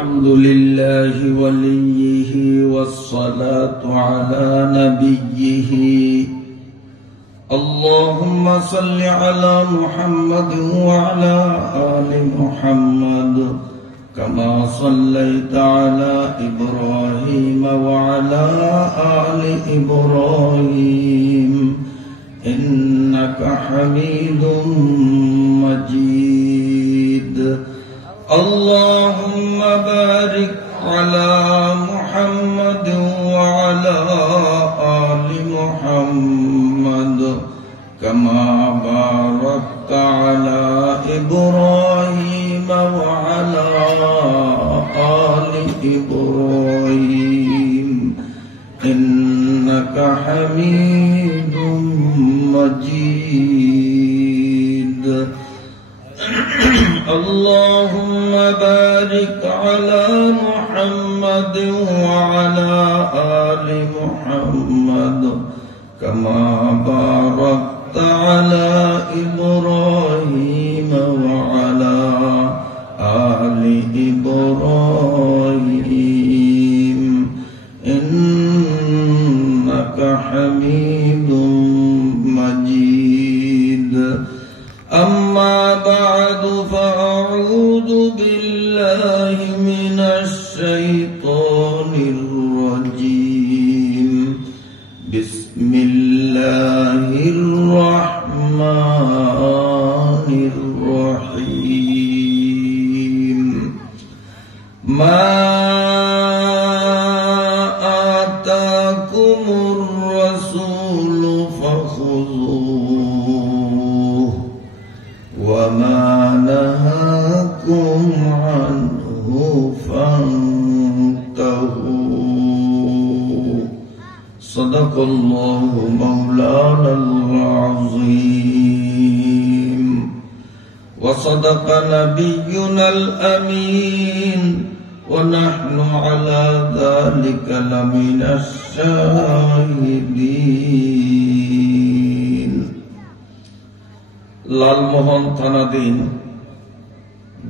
الحمد لله وليه والصلاة على نبيه اللهم صل على محمد وعلى آل محمد كما صليت على إبراهيم وعلى آل إبراهيم إنك حميد مجيد اللهم بارك على محمد وعلى آل محمد كما باركت على إبراهيم وعلى آل إبراهيم إنك حميد مجيد اللهم بارك على محمد وعلى آل محمد كما باركت على إبراهيم وعلى آل إبراهيم إنك حميد مجيد أما بعد فأعوذ بالله من الشيطان الرجيم بسم الله الرحمن الرحيم ما آتاكم الرسول فخذوه وما نهاكم عنه فانتهوا صدق الله مولانا العظيم وصدق نبينا الأمين ونحن على ذلك لمن الشاهدين লালমোহন থানাধীন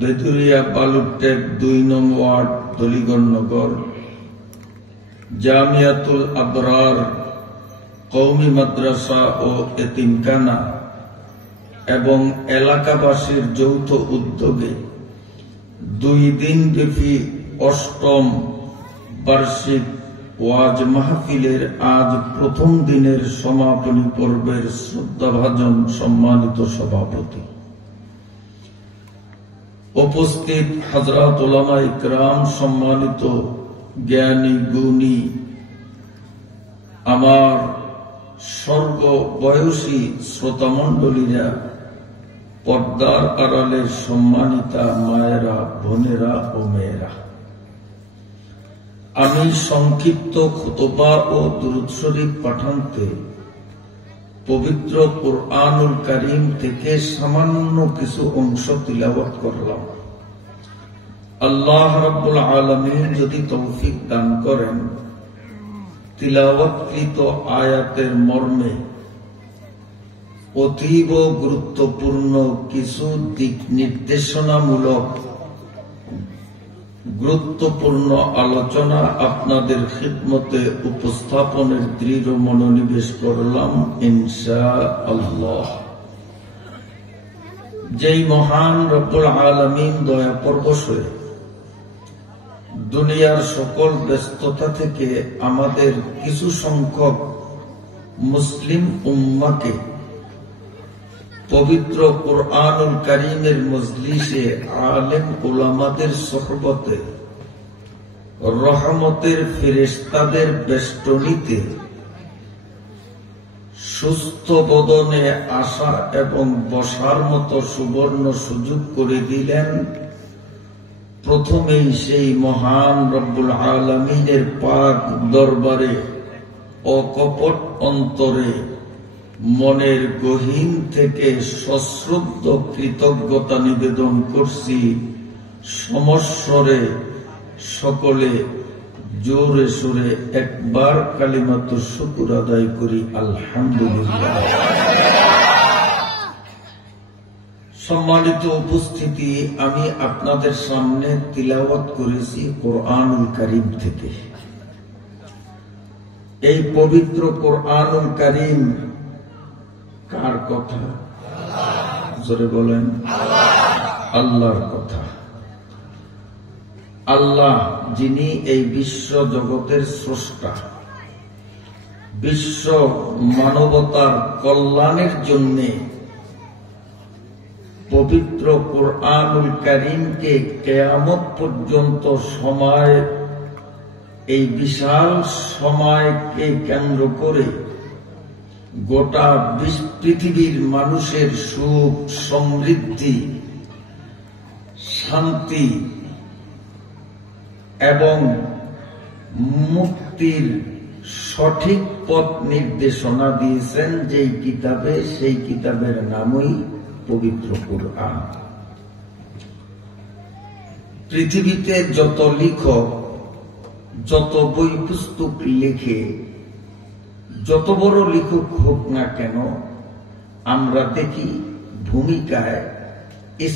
বেতুরিয়া বালুরটেক 2 নং ওয়ার্ড দলিগড়নগর জামিয়াতুল আবরার কওমি মাদ্রাসা ও এতিমখানা এবং এলাকাবাসীর যৌথ উদ্যোগে 2 দিনব্যাপী 8ম বার্ষিক ওয়াজ মাহফিলের আজ প্রথম দিনের সমাপনী পর্বের শ্রদ্ধাভাজন সম্মানিত সভাপতি, উপস্থিত হযরত উলামা ইকরাম, সম্মানিত জ্ঞানী গুণী, আমার সর্ববয়সী শ্রোতামণ্ডলীরা, পর্দার আড়ালের সম্মানিতা মায়েরা, বোনেরা ও মেয়েরা, আমি সংক্ষিপ্ত খুতবা ও দুরূদ শরীফ পাঠান্তে পবিত্র কুরআনুল কারীম থেকে সামান্য কিছু অংশ তিলাওয়াত করলাম। আল্লাহ রাব্বুল আলামিন যদি তৌফিক দান করেন, তিলাওয়াতকৃত আয়াতের মর্মে অতীব গুরুত্বপূর্ণ কিছু দিক নির্দেশনামূলক গুরুত্বপূর্ণ আলোচনা আপনাদের খিদমতে উপস্থাপনের দৃঢ় মনোনিবেশ করলাম ইনশাআল্লাহ। যেই মহান রব্বুল আলামিন দয়া পরবশ হয়ে দুনিয়ার সকল ব্যস্ততা থেকে আমাদের কিছু সংখ্যক মুসলিম উম্মাহকে পবিত্র কুরআনুল কারীমের মজলিসে আলেম উলামাদের সোহবতে রহমতের ফেরেশতাদের বেষ্টনীতে সুস্থ বদনে আসা এবং বসার মতো সুবর্ণ সুযোগ করে দিলেন। প্রথমেই সেই মহান রব্বুল আলামিনের পাক দরবারে অকপট অন্তরে মনের গহীন থেকে সশ্রদ্ধ কৃতজ্ঞতা নিবেদন করছি। সমস্বরে সকলে জোরে সোরে একবার কালিমাতু শুকর আদায় করি, আলহামদুলিল্লাহ। সম্মানিত উপস্থিতি, আমি আপনাদের সামনে তিলাওয়াত করেছি কোরআনুল কারীম থেকে। এই পবিত্র কোরআনুল কারীম কার কথা? জোরে বলেন। আল্লাহর কথা। আল্লাহ যিনি এই বিশ্ব জগতের স্রষ্টা, বিশ্ব মানবতার কল্যাণের জন্য পবিত্র কোরআনুল কারীমকে কিয়ামত পর্যন্ত সময়, এই বিশাল সময়কে কেন্দ্র করে গোটা পৃথিবীর মানুষের সুখ, সমৃদ্ধি, শান্তি এবং মুক্তির সঠিক পথ নির্দেশনা দিয়েছেন যেই কিতাবে, সেই কিতাবের নামই পবিত্র কোরআন। পৃথিবীতে যত লেখক, যত বই পুস্তক লেখে, যত বড় লেখক হোক না কেন, আমরা দেখি ভূমিকায়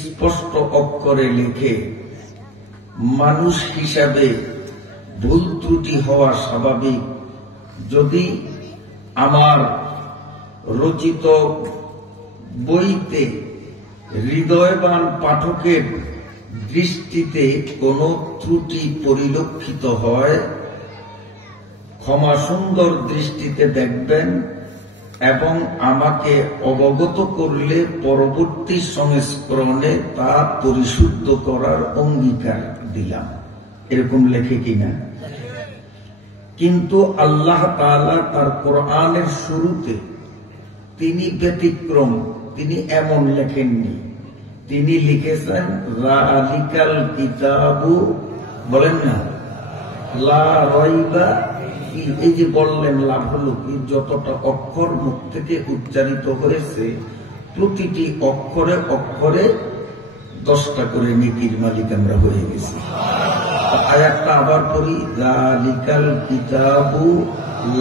স্পষ্ট অক্ষরে লেখে মানুষ হিসাবে ভুল ত্রুটি হওয়া স্বাভাবিক। যদি আমার রচিত বইতে হৃদয়বান পাঠকের দৃষ্টিতে কোনো ত্রুটি পরিলক্ষিত হয়, ক্ষমা সুন্দর দৃষ্টিতে দেখবেন এবং আমাকে অবগত করলে পরবর্তী সংস্করণে তা পরিশুদ্ধ করার অঙ্গীকার দিলাম। এরকম লেখে কিনা? কিন্তু আল্লাহ তাআলা তার কোরআনের শুরুতে তিনি ব্যতিক্রম, তিনি এমন লেখেননি। তিনি লিখেছেন যালিকাল কিতাবু, বলেন না, লা রাইবা। এই যে বললেন, লাভ হলো কি? যতটা অক্ষর মুখ থেকে উচ্চারিত হয়েছে, প্রতিটি অক্ষরে অক্ষরে 10টা করে নেকির মালিক আমরা হয়ে গেছি। আয়াতটা আবার পড়ি, যালিকাল কিতাবু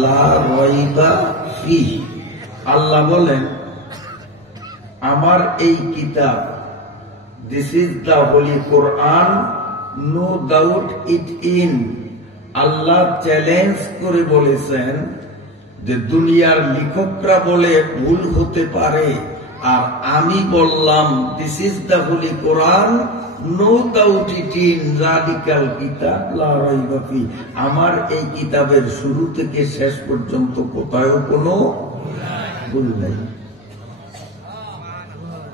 লা রাইবা ফিহি। আল্লাহ বলেন, আমার এই কিতাব, this is the holy Quran, no doubt it in. আল্লাহ চ্যালেঞ্জ করে বলেছেন যে দুনিয়ার লেখকরা বলে ভুল হতে পারে, আর আমি বললাম this is the holy Quran, no doubt it in, যালিকাল কিতাব লা রাইবা ফিহি। আমার এই কিতাবের শুরু থেকে শেষ পর্যন্ত কোথাও কোনো ভুল নাই।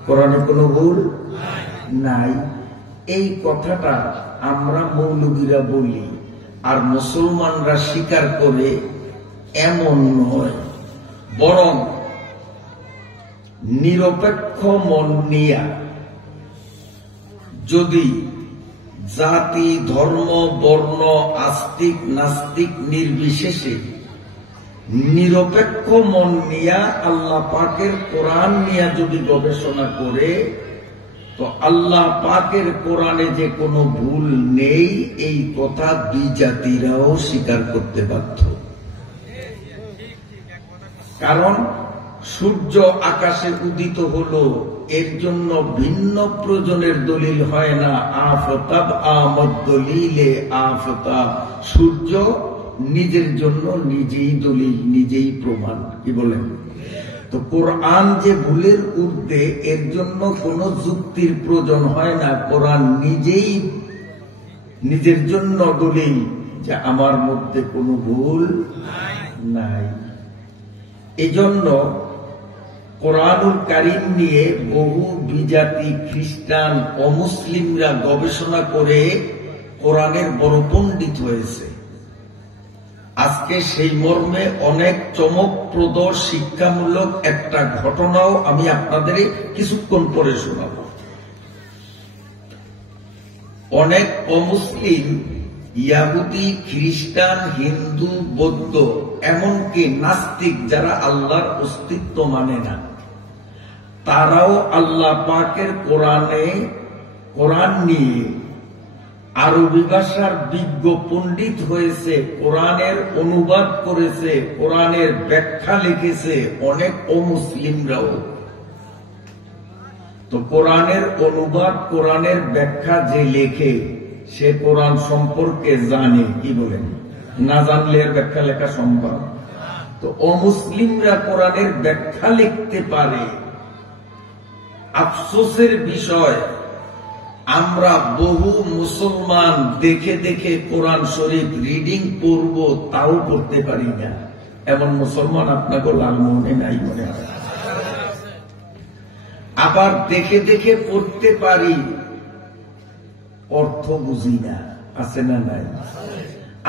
কোরআনে কোনো ভুল নাই। এই কথাটা আমরা মৌলবীরা বলি, আর মুসলমানরা স্বীকার করে এমন নয়। বরং নিরপেক্ষ মন নিয়া যদি জাতি, ধর্ম, বর্ণ, আস্তিক নাস্তিক নির্বিশেষে নিরপেক্ষ মন নিয়া আল্লাহ পাকের কোরআন নিয়া যদি গবেষণা করে, তো আল্লাহ পাকের কোরআনে যে কোনো ভুল নেই, এই কথা দুই জাতিরাও স্বীকার করতে বাধ্য। কারণ সূর্য আকাশে উদিত হলো, এর জন্য ভিন্ন প্রয়োজনের দলিল হয় না। আফতাব আমদ দলিলে আফতাব, সূর্য নিজের জন্য নিজেই দলিল, নিজেই প্রমাণ। কি বলেন? তো কোরআন যে ভুলের ঊর্ধ্বে, এর জন্য কোন যুক্তির প্রয়োজন হয় না। কোরআন নিজেই নিজের জন্য দলিল যে আমার মধ্যে কোনো ভুল নাই। এজন্য কোরআনুল কারীম নিয়ে বহু বিজাতি, খ্রিস্টান, অমুসলিমরা গবেষণা করে কোরআনের বড় পণ্ডিত হয়েছে। আজকে সেই মর্মে অনেক চমকপ্রদ শিক্ষামূলক একটা ঘটনাও আমি আপনাদের কিছুক্ষণ পরে শোনাব। অনেক অমুসলিম, ইয়াহুদি, খ্রিস্টান, হিন্দু, বৌদ্ধ, এমনকি নাস্তিক যারা আল্লাহর অস্তিত্ব মানে না, তারাও আল্লাহ পাকের কোরআন নিয়ে আরবি ভাষার বিজ্ঞ পণ্ডিত হয়েছে, কোরআনের অনুবাদ করেছে, কোরআনের ব্যাখ্যা লিখেছে অনেক অমুসলিমরাও। তো কোরআনের অনুবাদ, কোরআনের ব্যাখ্যা যে লেখে সে কোরআন সম্পর্কে জানে। কি বলেন? না জানলে এর ব্যাখ্যা লেখা সম্ভব? তো অমুসলিমরা কোরআনের ব্যাখ্যা লিখতে পারে। আফসোসের বিষয়, আমরা বহু মুসলমান দেখে দেখে কোরআন শরীফ রিডিং পড়ব, তাও পড়তে পারি না। এমন মুসলমান আপনাকে লালমোহনে নাই মনে হয়। আবার দেখে দেখে পড়তে পারি, অর্থ বুঝি না। আছে না নাই?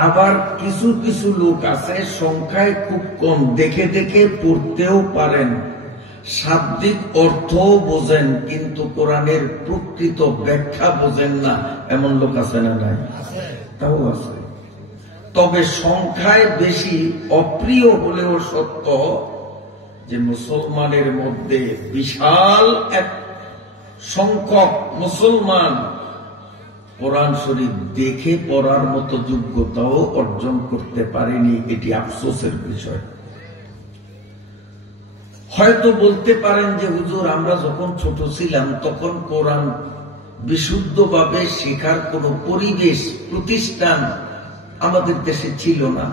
আবার কিছু কিছু লোক আছে, সংখ্যায় খুব কম, দেখে দেখে পড়তেও পারেন, শাব্দিক অর্থও বোঝেন, কিন্তু কোরআনের প্রকৃত ব্যাখ্যা বোঝেন না। এমন লোক আছে না নাই? তাও আছে। তবে সংখ্যায় বেশি, অপ্রিয় হলেও সত্য যে মুসলমানের মধ্যে বিশাল এক সংখ্যক মুসলমান কোরআন শরীফ দেখে পড়ার মতো যোগ্যতাও অর্জন করতে পারেনি। এটি আফসোসের বিষয়। হয়তো বলতে পারেন যে হুজুর, আমরা যখন ছোট ছিলাম তখন কোরআন বিশুদ্ধভাবে শেখার কোন পরিবেশ, প্রতিষ্ঠান আমাদের দেশে ছিল না,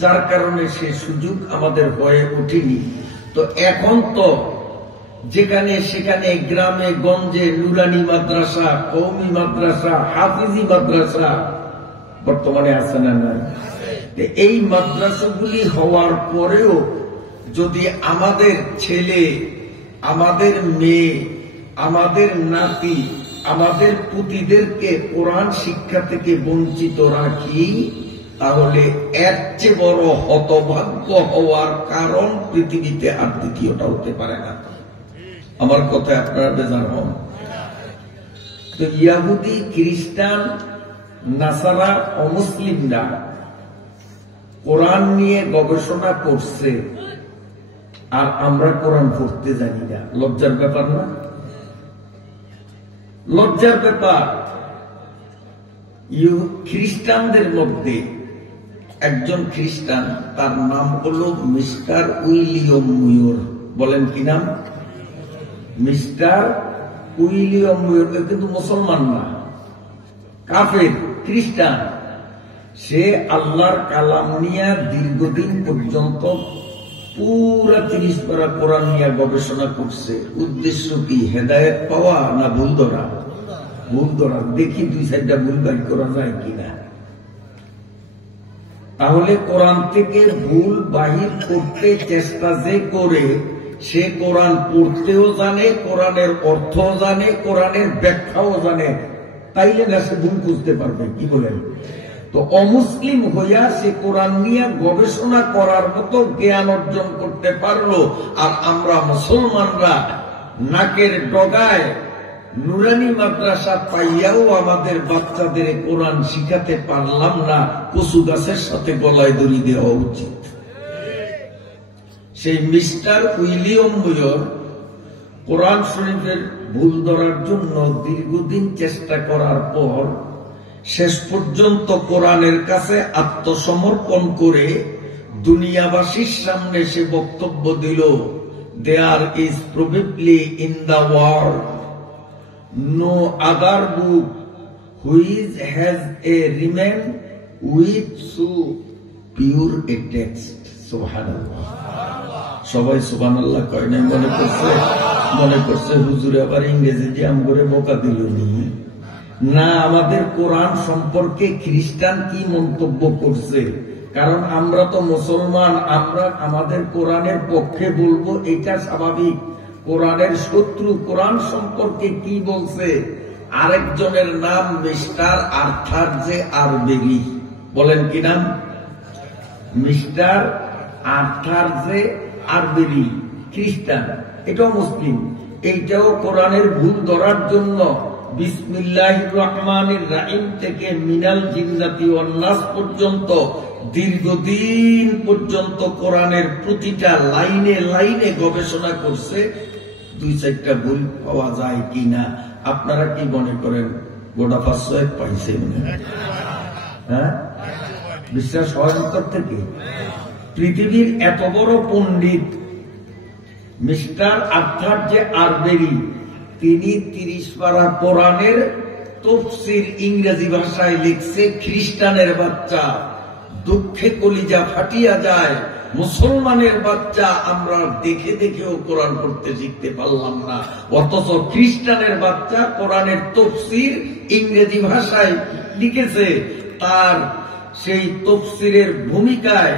যার কারণে সে সুযোগ আমাদের হয়ে ওঠেনি। তো এখন তো যেখানে সেখানে গ্রামে গঞ্জে নুরানি মাদ্রাসা, কওমি মাদ্রাসা, হাফিজি মাদ্রাসা বর্তমানে আছে না নাই? এই মাদ্রাসাগুলি হওয়ার পরেও যদি আমাদের ছেলে, আমাদের মেয়ে, আমাদের নাতি, আমাদের পুতিদেরকে কোরআন শিক্ষা থেকে বঞ্চিত রাখি, তাহলে এর চেয়ে বড় হতভাগ্য হওয়ার কারণ পৃথিবীতে আর দ্বিতীয়টা হতে পারে না। আমার কথা আপনারা বেজার হন। তো ইয়াহুদি, খ্রিস্টান, নাসারা, অমুসলিমরা কোরআন নিয়ে গবেষণা করছে, আর আমরা কোরআন পড়তে জানি না। লজ্জার ব্যাপার না? লজ্জার ব্যাপার। খ্রিস্টানদের মধ্যে একজন খ্রিস্টান, তার নাম হলো মিস্টার উইলিয়াম মুয়র। বলেন কি নাম? Mister William Muir. কিন্তু মুসলমান না, কাফের, খ্রিস্টান। সে আল্লাহর কালাম নিয়ে দীর্ঘদিন পর্যন্ত পুরা 30 পারা কোরআন নিয়ে গবেষণা করছে। উদ্দেশ্য কি? হেদায়েত পাওয়া না ভুল ধরা? ভুল ধরা। দেখি 2-4টা ভুল বাইর করা যায় কিনা। তাহলে কোরআন থেকে ভুল বাহির করতে চেষ্টা যে করে, সে কোরআন পড়তেও জানে, কোরআনের অর্থ জানে, কোরআনের ব্যাখ্যাও জানে, তাইলে না সে ভুল বুঝতে পারবে। কি বলেন? তো অমুসলিম হইয়া সে কোরআন নিয়ে গবেষণা করার মতো জ্ঞান অর্জন করতে পারলো, আর আমরা মুসলমানরা নাকের ডগায় নুরানি মাদ্রাসা পাইয়াও আমাদের বাচ্চাদের কোরআন শিখাতে পারলাম না। কচু গাছের সাথে গলায় দড়ি দেওয়া উচিত। সেই মিস্টার উইলিয়াম মুয়র কোরআন শরীফের ভুল ধরার জন্য দীর্ঘদিন চেষ্টা করার পর শেষ পর্যন্ত কোরআনের কাছে আত্মসমর্পণ করে দুনিয়াবাসীর সামনে সে বক্তব্য দিল, there is probably in the world no other book which has a remain with so pure a text. সুবহানাল্লাহ। সবাই সুবহানাল্লাহ কয় নাই? মনে করছে হুজুরে আবার ইংরেজি দিয়ে আম করে বোকা দিলনি না। আমাদের কোরআন সম্পর্কে খ্রিস্টান কি মন্তব্য করছে? কারণ আমরা তো মুসলমান, আমরা আমাদের কোরআনের পক্ষে বলবো, এটা স্বাভাবিক। কোরআনের শত্রু কোরআন সম্পর্কে কি বলছে? আরেকজনের নাম মিস্টার আর্থার জে আরবেরি। বলেন কি নাম? মিস্টার আর্থার জে আরবেরি, খ্রিস্টান, এটাও মুসলিম। এইটাও কোরআনের ভুল ধরার জন্য বিসমিল্লাহির রহমানির রহিম থেকে মিনাল জিন্নাতি ওয়ান নাস পর্যন্ত দীর্ঘদিন পর্যন্ত কোরআনের প্রতিটা লাইনে লাইনে গবেষণা করছে। 2-4টা ভুল পাওয়া যায় কিনা? আপনারা কি মনে করেন? গোটা 500 পাইছে মনে হয়? হ্যাঁ, বিশ্বাস হয় অন্তর থেকে? পৃথিবীর এত বড় পণ্ডিত মিস্টার আর্থার জে আরবেরি, তিনি 30 পারা কোরআনের তাফসীর ইংরেজি ভাষায় লিখছে। খ্রিস্টানের বাচ্চা, দুঃখে কলিজা ফাটিয়া যায়। মুসলমানের বাচ্চা আমরা দেখে দেখেও কোরআন পড়তে শিখতে পারলাম না, অথচ খ্রিস্টানের বাচ্চা কোরআনের তাফসীর ইংরেজি ভাষায় লিখেছে। তার সেই তাফসীরের ভূমিকায়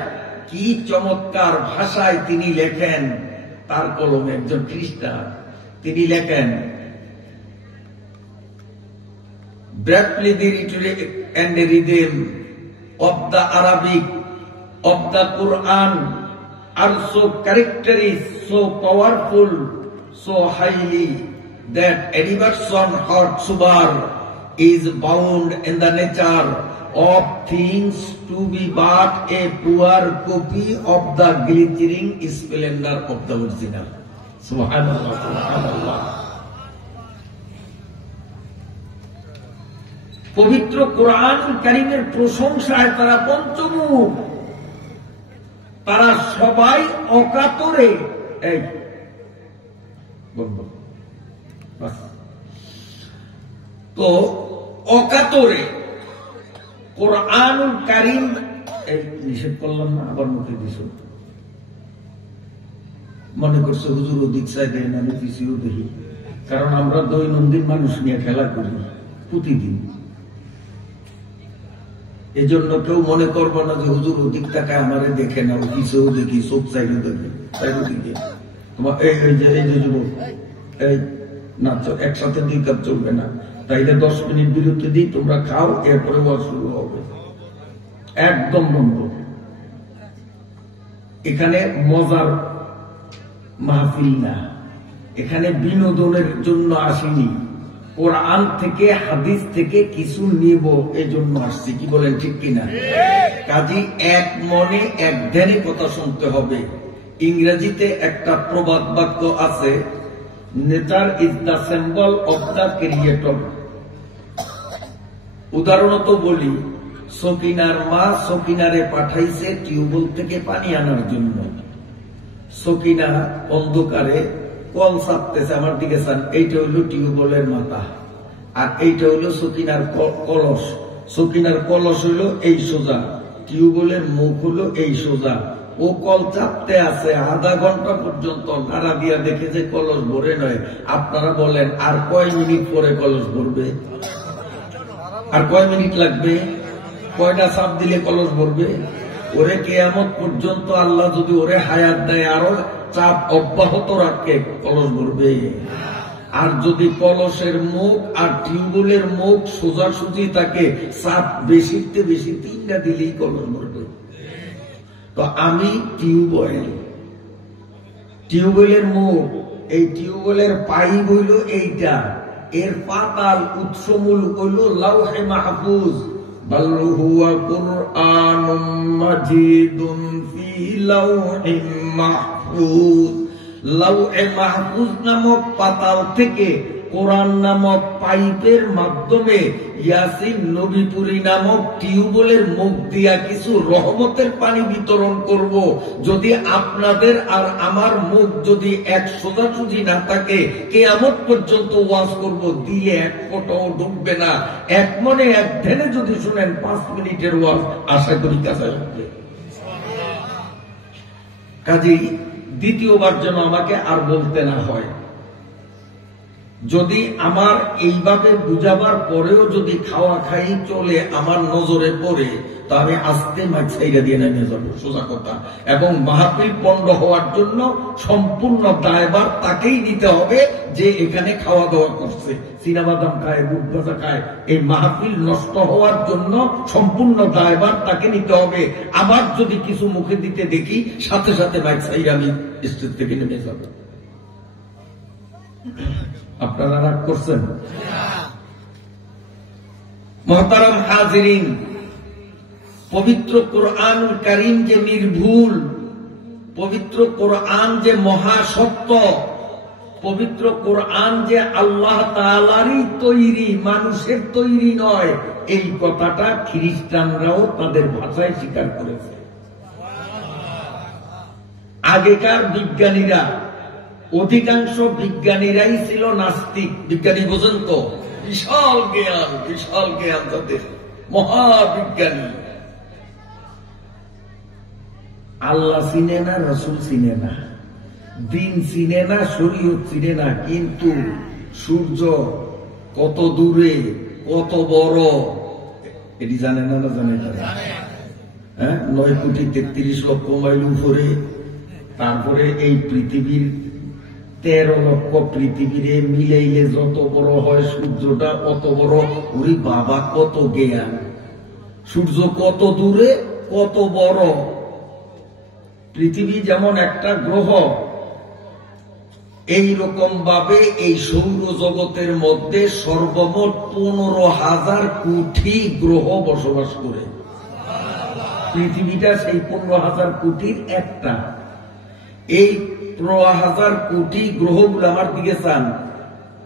কি চমৎকার ভাষায় তিনি লেখেন, তার কলমে, একজন খ্রিস্টান, তিনি লেখেন, briefly the rhetoric and the rhythm of the Arabic of the Quran are so characteristic, so powerful, so highly that any person whatsoever is bound in the nature of things to be but a poor copy of the glittering splendor of the original. Subhanallah, subhanallah. পবিত্র কোরআন কারীমের প্রশংসায় তারা পঞ্চমুখ, তারা সবাই অকাতরে, এই তো অকাতরে কোরআনুল কারীম, এই নিষেধ করলাম না, আবার মুখে দিছ, মনে করছে হুজুর ওদিক সাইডে আমি পিছিয়েও দেখি, কারণ আমরা দৈনন্দিন মানুষ নিয়ে খেলা করি প্রতিদিন। এই জন্য কেউ মনে করবো না যে হুজুর ওদিক টাকা আমারে দেখে না, ও পিছেও দেখি, সব সাইডে দেখি, চারিদিকে তোমার এই যে যুবক, এই না একসাথে 2 কাপ চলবে না, তাইলে 10 মিনিট বিরতি দিই, তোমরা খাও, এরপরে ওয়াজ শুরু হবে, একদম বন্ধ। এখানে মজার মাহফিল না, এখানে বিনোদনের জন্য আসিনি, কোরআন থেকে হাদিস থেকে কিছু নিব এই জন্য আসছি, কি বলেন ঠিক কিনা? কাজী এক মনে এক ধ্যানে কথা শুনতে হবে। ইংরেজিতে একটা প্রবাদ বাক্য আছে, nature is the symbol of the creator. উদাহরণত বলি, সকিনার মা সকিনারে পাঠাইছে টিউবওয়েল থেকে পানি আনার জন্য। সকিনা অন্ধকারে কল চাপতেছে, আমার দিকে চান, এইটা হইল টিউবওয়েলের মাথা, আর এইটা হইল সকিনার কলস। সকিনার কলস হইল এই সোজা, টিউবওয়েলের মুখ হইল এই সোজা। ও কল চাপতে আছে, আধা ঘন্টা পর্যন্ত নাড়া দিয়া দেখে যে কলস ভরে নয়। আপনারা বলেন আর কয় মিনিট পরে কলস ভরবে? আর কয় মিনিট লাগবে? কয়টা চাপ দিলে কলস ভরবে? ওরে কিয়ামত পর্যন্ত আল্লাহ যদি ওরে হায়াত দেয়, আরো চাপ অব্যাহত রাখে, কলস ভরবে। আর যদি কলসের মুখ আর টিউবওয়েলের মুখ সোজাসুজি থাকে, চাপ বেশিতে বেশি 3টা দিলেই কলস ভরবে। তো আমি টিউবওয়েলের মুখ, এই টিউবওয়েলের পাইপ হইল এইটা, এর পাতাল উৎসমূল হইল লাউহে মাহফুজ। বাল হুয়া কুরআনুম মাজিদুন ফি লাউহিম মাহফুজ। লাউহে মাহফুজ নামক পাতাল থেকে কোরআন নামক পাইপের মাধ্যমে ইয়াসিন নবীপুরী নামক টিউবওয়েলের মুখ দিয়া কিছু রহমতের পানি বিতরণ করব। যদি আপনাদের আর আমার মুখ যদি এক সোজাসুজি না থাকে, কিয়ামত পর্যন্ত ওয়াজ করব, দিলে এক ফোঁটাও ডুববে না। এক মনে এক ধ্যানে যদি শুনেন 5 মিনিটের ওয়াজ, আশা করি কাছে লাগবে। কাজেই দ্বিতীয়বার যেন আমাকে আর বলতে না হয়। যদি আমার এইভাবে বুঝাবার পরেও যদি খাওয়া খাই চলে আমার নজরে পড়ে, তো আমি আস্তে মাছ ছাইরা দিয়ে নেমে যাবো, সোজা কথা। এবং মাহফিল পণ্ড হওয়ার জন্য সম্পূর্ণ দায়ভার তাকেই নিতে হবে যে এখানে খাওয়া দাওয়া করছে, চীনাবাদাম খায়, বুট ভাজা খায়। এই মাহফিল নষ্ট হওয়ার জন্য সম্পূর্ণ দায়ভার তাকে নিতে হবে। আবার যদি কিছু মুখে দিতে দেখি, সাথে সাথে মাছ ছাইরা আমি স্টেজ থেকে নেমে যাবো। আপনারা রাগ করছেন? মুহতারাম হাজিরিন, পবিত্র কোরআনুল কারীম যে নির্ভুল, পবিত্র কোরআন যে মহাসত্য, পবিত্র কোরআন যে আল্লাহ তাআলারই তৈরি, মানুষের তৈরি নয়, এই কথাটা খ্রিস্টানরাও তাদের ভাষায় স্বীকার করেছে। আগেকার বিজ্ঞানীরা অধিকাংশ বিজ্ঞানীরাই ছিল নাস্তিক। বিজ্ঞানী বোঝেন তো, বিশাল জ্ঞান তাদের, মহাবিজ্ঞানী। আল্লাহ চিনে না, রসুল চিনে না, দিন চিনে না, শরীয়ত চিনে না, কিন্তু সূর্য কত দূরে, কত বড় এটি জানে না? না জানে না? হ্যাঁ, 9,33,00,000 মাইল উপরে। তারপরে এই পৃথিবীর 13 লক্ষ পৃথিবীরে মিলাইলে যত বড় হয় সূর্যটা অত বড়। ওরে বাবা, কত জ্ঞান! সূর্য কত দূরে, কত বড়। পৃথিবী যেমন একটা গ্রহ, এই রকম ভাবে এই সৌর জগতের মধ্যে সর্বমোট 15,000 কোটি গ্রহ বসবাস করে। পৃথিবীটা সেই 15,000 কোটির একটা। এই 15,000 কোটি গ্রহগুলো আমার দিকে চান,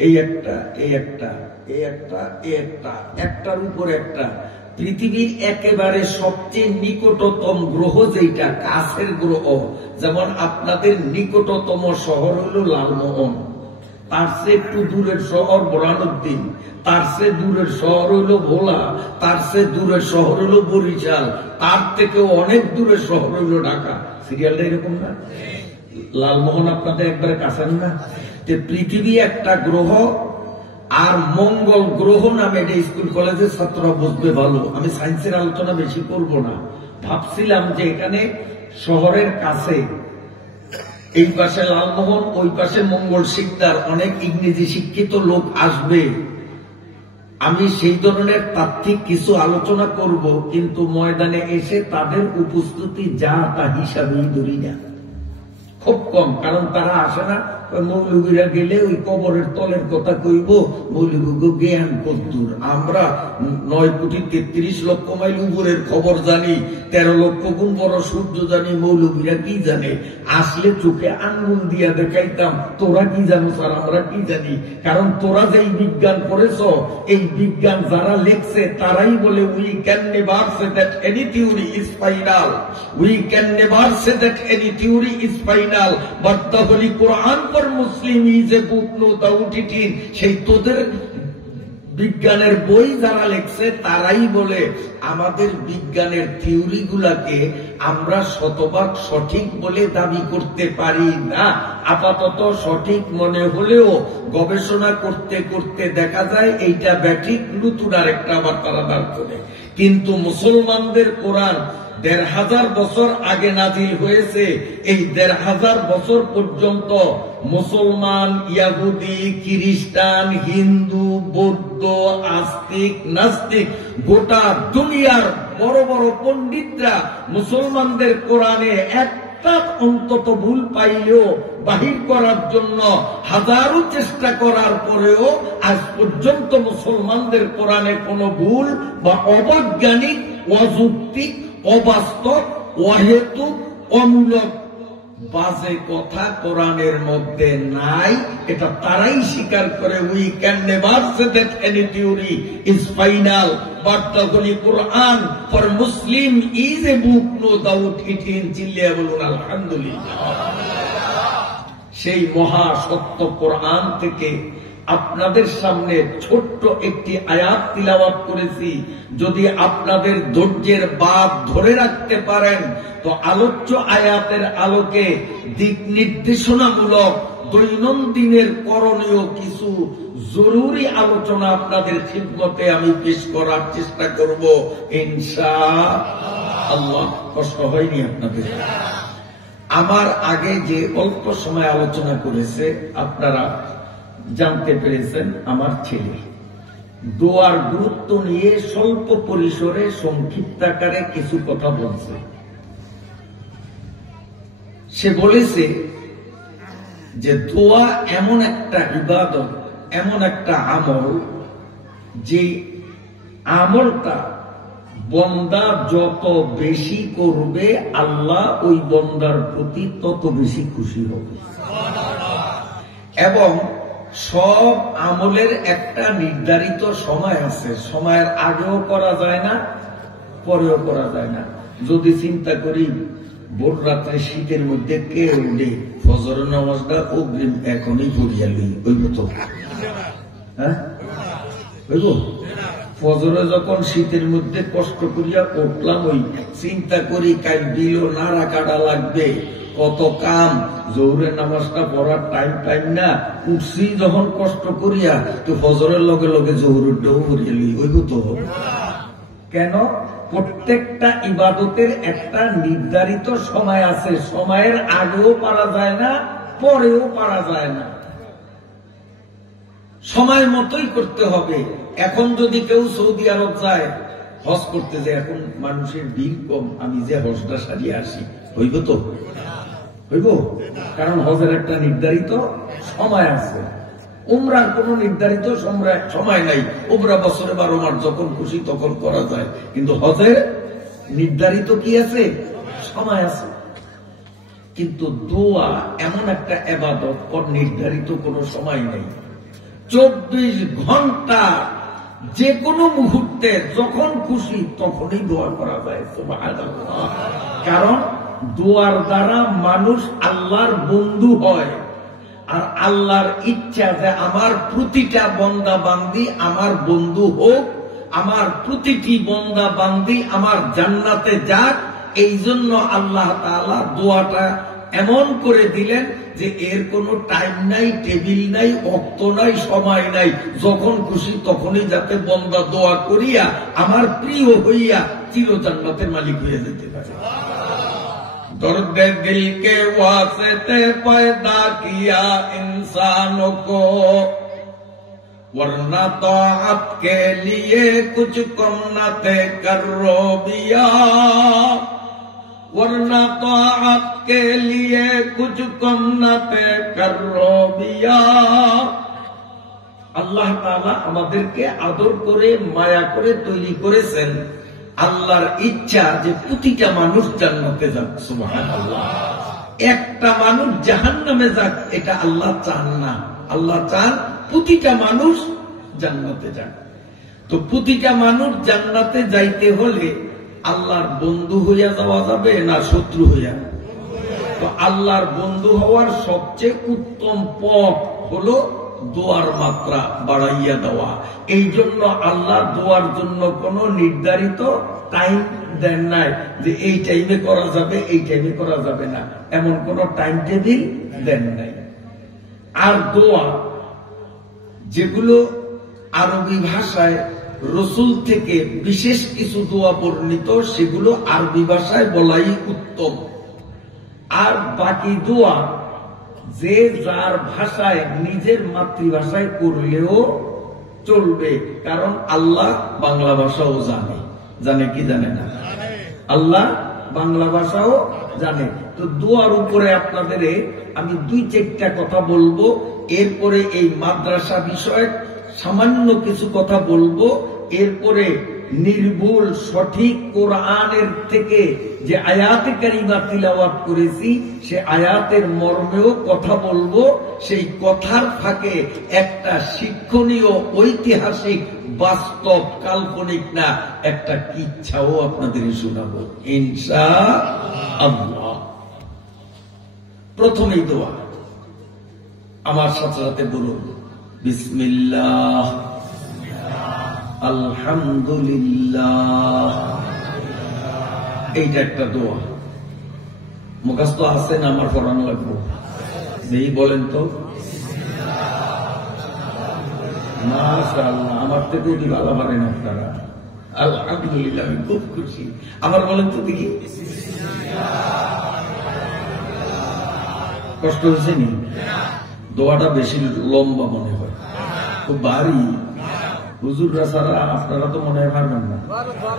এই একটা, এই একটা, এই একটা, এই একটা, একটার উপর একটা। পৃথিবীর একেবারে সবচেয়ে নিকটতম গ্রহ যেটা, কাছের গ্রহ, যেমন আপনাদের নিকটতম শহর হলো লালমোহন, তার চেয়ে একটু দূরের শহর বোরহানুদ্দিন, তার চেয়ে দূরের শহর হইল ভোলা, তার চেয়ে দূরের শহর হইল বরিশাল, তার থেকেও অনেক দূরের শহর হইল ঢাকা। সিরিয়ালটা এরকম না? লালমোহন আপনাদের একবারে কাছেন না? পৃথিবী একটা গ্রহ, আর মঙ্গল গ্রহ নামে এটা স্কুল কলেজের ছাত্ররা বুঝবে ভালো। আমি সায়েন্সের আলোচনা বেশি করব না। ভাবছিলাম যে এখানে শহরের কাছে এই পাশে লালমোহন, ওই পাশে মঙ্গল শিকদার, অনেক ইংরেজি শিক্ষিত লোক আসবে, আমি সেই ধরনের তাত্ত্বিক কিছু আলোচনা করব, কিন্তু ময়দানে এসে তাদের উপস্থিতি যা তা হিসাবেই ধরি না, খুব কম। কারণ তারা আসে না, মৌলবীরা গেলে ওই কবরের তলের কথা কইব, মৌলবী জ্ঞান কদ্দুর। আমরা 9,33,00,000 মাইল উপরের খবর জানি, 13 লক্ষ গুণ বড় সূর্য জানি, মৌলবীরা কি জানে? আসলে চোখে আঙ্গুল দিয়া দেখাইতাম, তোরা কি জানো স্যার, আমরা কি জানি। কারণ তোরা যেই বিজ্ঞান করেছ, এই বিজ্ঞান যারা লিখছে তারাই বলে we can never say that any theory is final, we can never say that any theory is final, but the holy Quran Muslim is a book no doubt it in. সেই তোদের বিজ্ঞানের বই যারা লিখছে তারাই বলে আমাদের বিজ্ঞানের থিওরি গুলাকে আমরা শতভাগ সঠিক বলে দাবি করতে পারি না। আপাতত সঠিক মনে হলেও গবেষণা করতে করতে দেখা যায় এইটা ব্যাঠিক, নতুন আর একটা আবার তারা বার করে। কিন্তু মুসলমানদের কোরআন 1,500 বছর আগে নাজিল হয়েছে। এই 1,500 বছর পর্যন্ত মুসলমান, ইয়াহুদি, খ্রিস্টান, হিন্দু, বৌদ্ধ, আস্তিক, নাস্তিক, গোটা দুনিয়ার বড় বড় পণ্ডিতরা মুসলমানদের কোরআনে একটা অন্তত ভুল পাইলেও বাহির করার জন্য হাজারো চেষ্টা করার পরেও আজ পর্যন্ত মুসলমানদের কোরআনে কোনো ভুল বা অবৈজ্ঞানিক, অযৌক্তিক, অবাস্তব, অহেতুক, অমূলক বাজে কথা কোরআনের মধ্যে নাই। এটা তারাই স্বীকার করে। We can never say that any theory is final, but the holy Quran for Muslim is a book no doubt it in. চিল্লিয়া বলুন আলহামদুলিল্লাহ। সেই মহা সত্য কোরআন থেকে আপনাদের সামনে ছোট্ট একটি আয়াত তিলাওয়াত করেছি। যদি আপনাদের ধৈর্যের বাঁধ ধরে রাখতে পারেন তো আলোচ্য আয়াতের আলোকে দিক নির্দেশনামূলক দৈনন্দিনের করণীয় কিছু জরুরি আলোচনা আপনাদের খিদমতে আমি পেশ করার চেষ্টা করব ইনশাআল্লাহ। কষ্ট হয়নি আপনাদের? আমার আগে যে অল্প সময় আলোচনা করেছে আপনারা জানতে পেরেছেন, আমার ছেলে দোয়ার গুরুত্ব নিয়ে স্বল্প পরিসরে সংক্ষিপ্ত আকারে কিছু কথা বলছে। সে বলেছে যে দোয়া এমন একটা ইবাদত, এমন একটা আমল, যে আমলটা বন্দা যত বেশি করবে আল্লাহ ওই বন্দার প্রতি তত বেশি খুশি হবে। এবং সব আমলের একটা নির্ধারিত সময় আছে, সময়ের আগেও করা যায় না, পরেও করা যায় না। যদি চিন্তা করি ভোর রাত্রে শীতের মধ্যে কে উঠে ফজরের নামাজটা অগ্রিম এখনই পড়িয়া লই, হইব তো? হ্যাঁ হইব? ফজরে যখন শীতের মধ্যে কষ্ট করিয়া উঠলাম, ওই চিন্তা করি কাল দিল নাড়া কাটা লাগবে, কত কাম, জোহরের নামাজটা পড়ার টাইম না, উঠছি যখন কষ্ট করিয়া, তো ফজরের লগে লগে জোহরটাও পড়িয়া লই, হইব তো? কেন? প্রত্যেকটা ইবাদতের একটা নির্ধারিত সময় আছে, সময়ের আগেও পারা যায় না, পরেও পারা যায় না, সময় মতোই করতে হবে। এখন যদি কেউ সৌদি আরব যায়, হজ করতে যায়, এখন মানুষের ভিড় কম, আমি যে হজটা সারিয়ে আসি, হইব তো? হইব? কারণ হজের একটা নির্ধারিত সময় আছে। উমরার কোন নির্ধারিত সময় নাই, উমরা বছরে 12 মাস যখন খুশি তখন করা যায়, কিন্তু হজের নির্ধারিত কি আছে? সময় আছে। কিন্তু দোয়া এমন একটা ইবাদত, ওর নির্ধারিত কোনো সময় নেই। 24 ঘন্টা যে কোনো মুহূর্তে যখন খুশি তখনই দোয়া করা যায়। সুবহানাল্লাহ। কারণ দোয়ার দ্বারা মানুষ আল্লাহর বন্ধু হয়, আর আল্লাহর ইচ্ছা যে আমার প্রতিটা বন্দা বান্দি আমার বন্ধু হোক, আমার প্রতিটি বন্দা বান্দি আমার জান্নাতে যাক। এই জন্য আল্লাহ তাআলা দোয়াটা এমন করে দিলেন যে এর কোনো টাইম নাই, টেবিল নাই, ওয়াক্ত নাই, সময় নাই, যখন খুশি তখনই যাতে বন্দা দোয়া করিয়া আমার প্রিয় হইয়া চির জান্নাতের মালিক হয়ে যেতে পারে। दर्द दिल के वास्ते पैदा किया इंसानों को, वरना ताअत के लिए कुछ कम न थे करो बिया, वरना ताअत के लिए कुछ कम न थे करो बिया। আল্লাহ তাআলা আমাদেরকে আদর করে মায়া করে তৈরি করেছেন। আল্লাহর ইচ্ছা যে প্রতিটা মানুষ জান্নাতে যাক। সুবহানাল্লাহ। একটা মানুষ জাহান্নামে যাক এটা আল্লাহ চান না। আল্লাহ চান প্রতিটা মানুষ জান্নাতে যাক। তো প্রতিটা মানুষ জান্নাতে যাইতে হলে আল্লাহর বন্ধু হইয়া যাওয়া যাবে না শত্রু হইয়া? তো আল্লাহর বন্ধু হওয়ার সবচেয়ে উত্তম পথ হলো দোয়ার মাত্রা বাড়াইয়া দেওয়া। এই জন্য আল্লাহ দোয়ার জন্য কোন নির্ধারিত টাইম দেন নাই যে এই টাইমে করা যাবে, এই টাইমে করা যাবে না, এমন কোন টাইম টেবিল দেন নাই। আর দোয়া যেগুলো আরবি ভাষায় রসুল থেকে বিশেষ কিছু দোয়া বর্ণিত, সেগুলো আরবি ভাষায় বলাই উত্তম। আর বাকি দোয়া যে যার ভাষায় নিজের মাতৃভাষায় করলেও চলবে, কারণ আল্লাহ বাংলা ভাষাও জানে। জানে কি জানে না? আল্লাহ বাংলা ভাষাও জানে। তো দোয়ার উপরে আপনাদের আমি 2-4টা কথা বলবো, এরপরে এই মাদ্রাসা বিষয়ক সামান্য কিছু কথা বলবো, এরপরে নির্ভুল সঠিক কোরআনের থেকে যে আয়াতে কারিমা তিলাওয়াত করেছি সে আয়াতের মর্মেও কথা বলবো। সেই কথার ফাঁকে একটা শিক্ষণীয়, ঐতিহাসিক, বাস্তব, কাল্পনিক না, একটা কিচ্ছাও আপনাদের শোনাবো ইনশাআল্লাহ। প্রথমেই দোয়া, আমার সাথে সাথে বলুন বিসমিল্লাহ, আলহামদুলিল্লাহ। এইটা একটা দোয়া। মুখস্থ আছে না? আমার পড়ানো লাগবে। যেই বলেন তো মাশাআল্লাহ, আমার থেকে কি ভালো পারেন আপনারা। আলহামদুলিল্লাহ, আমি খুব খুশি। আবার বলেন তো দেখি। কষ্ট হয়েছে নি? দোয়াটা বেশি লম্বা মনে হয়, খুব ভারী। হুজুররা ছাড়া আপনারা তো মনে হয় পারবেন না।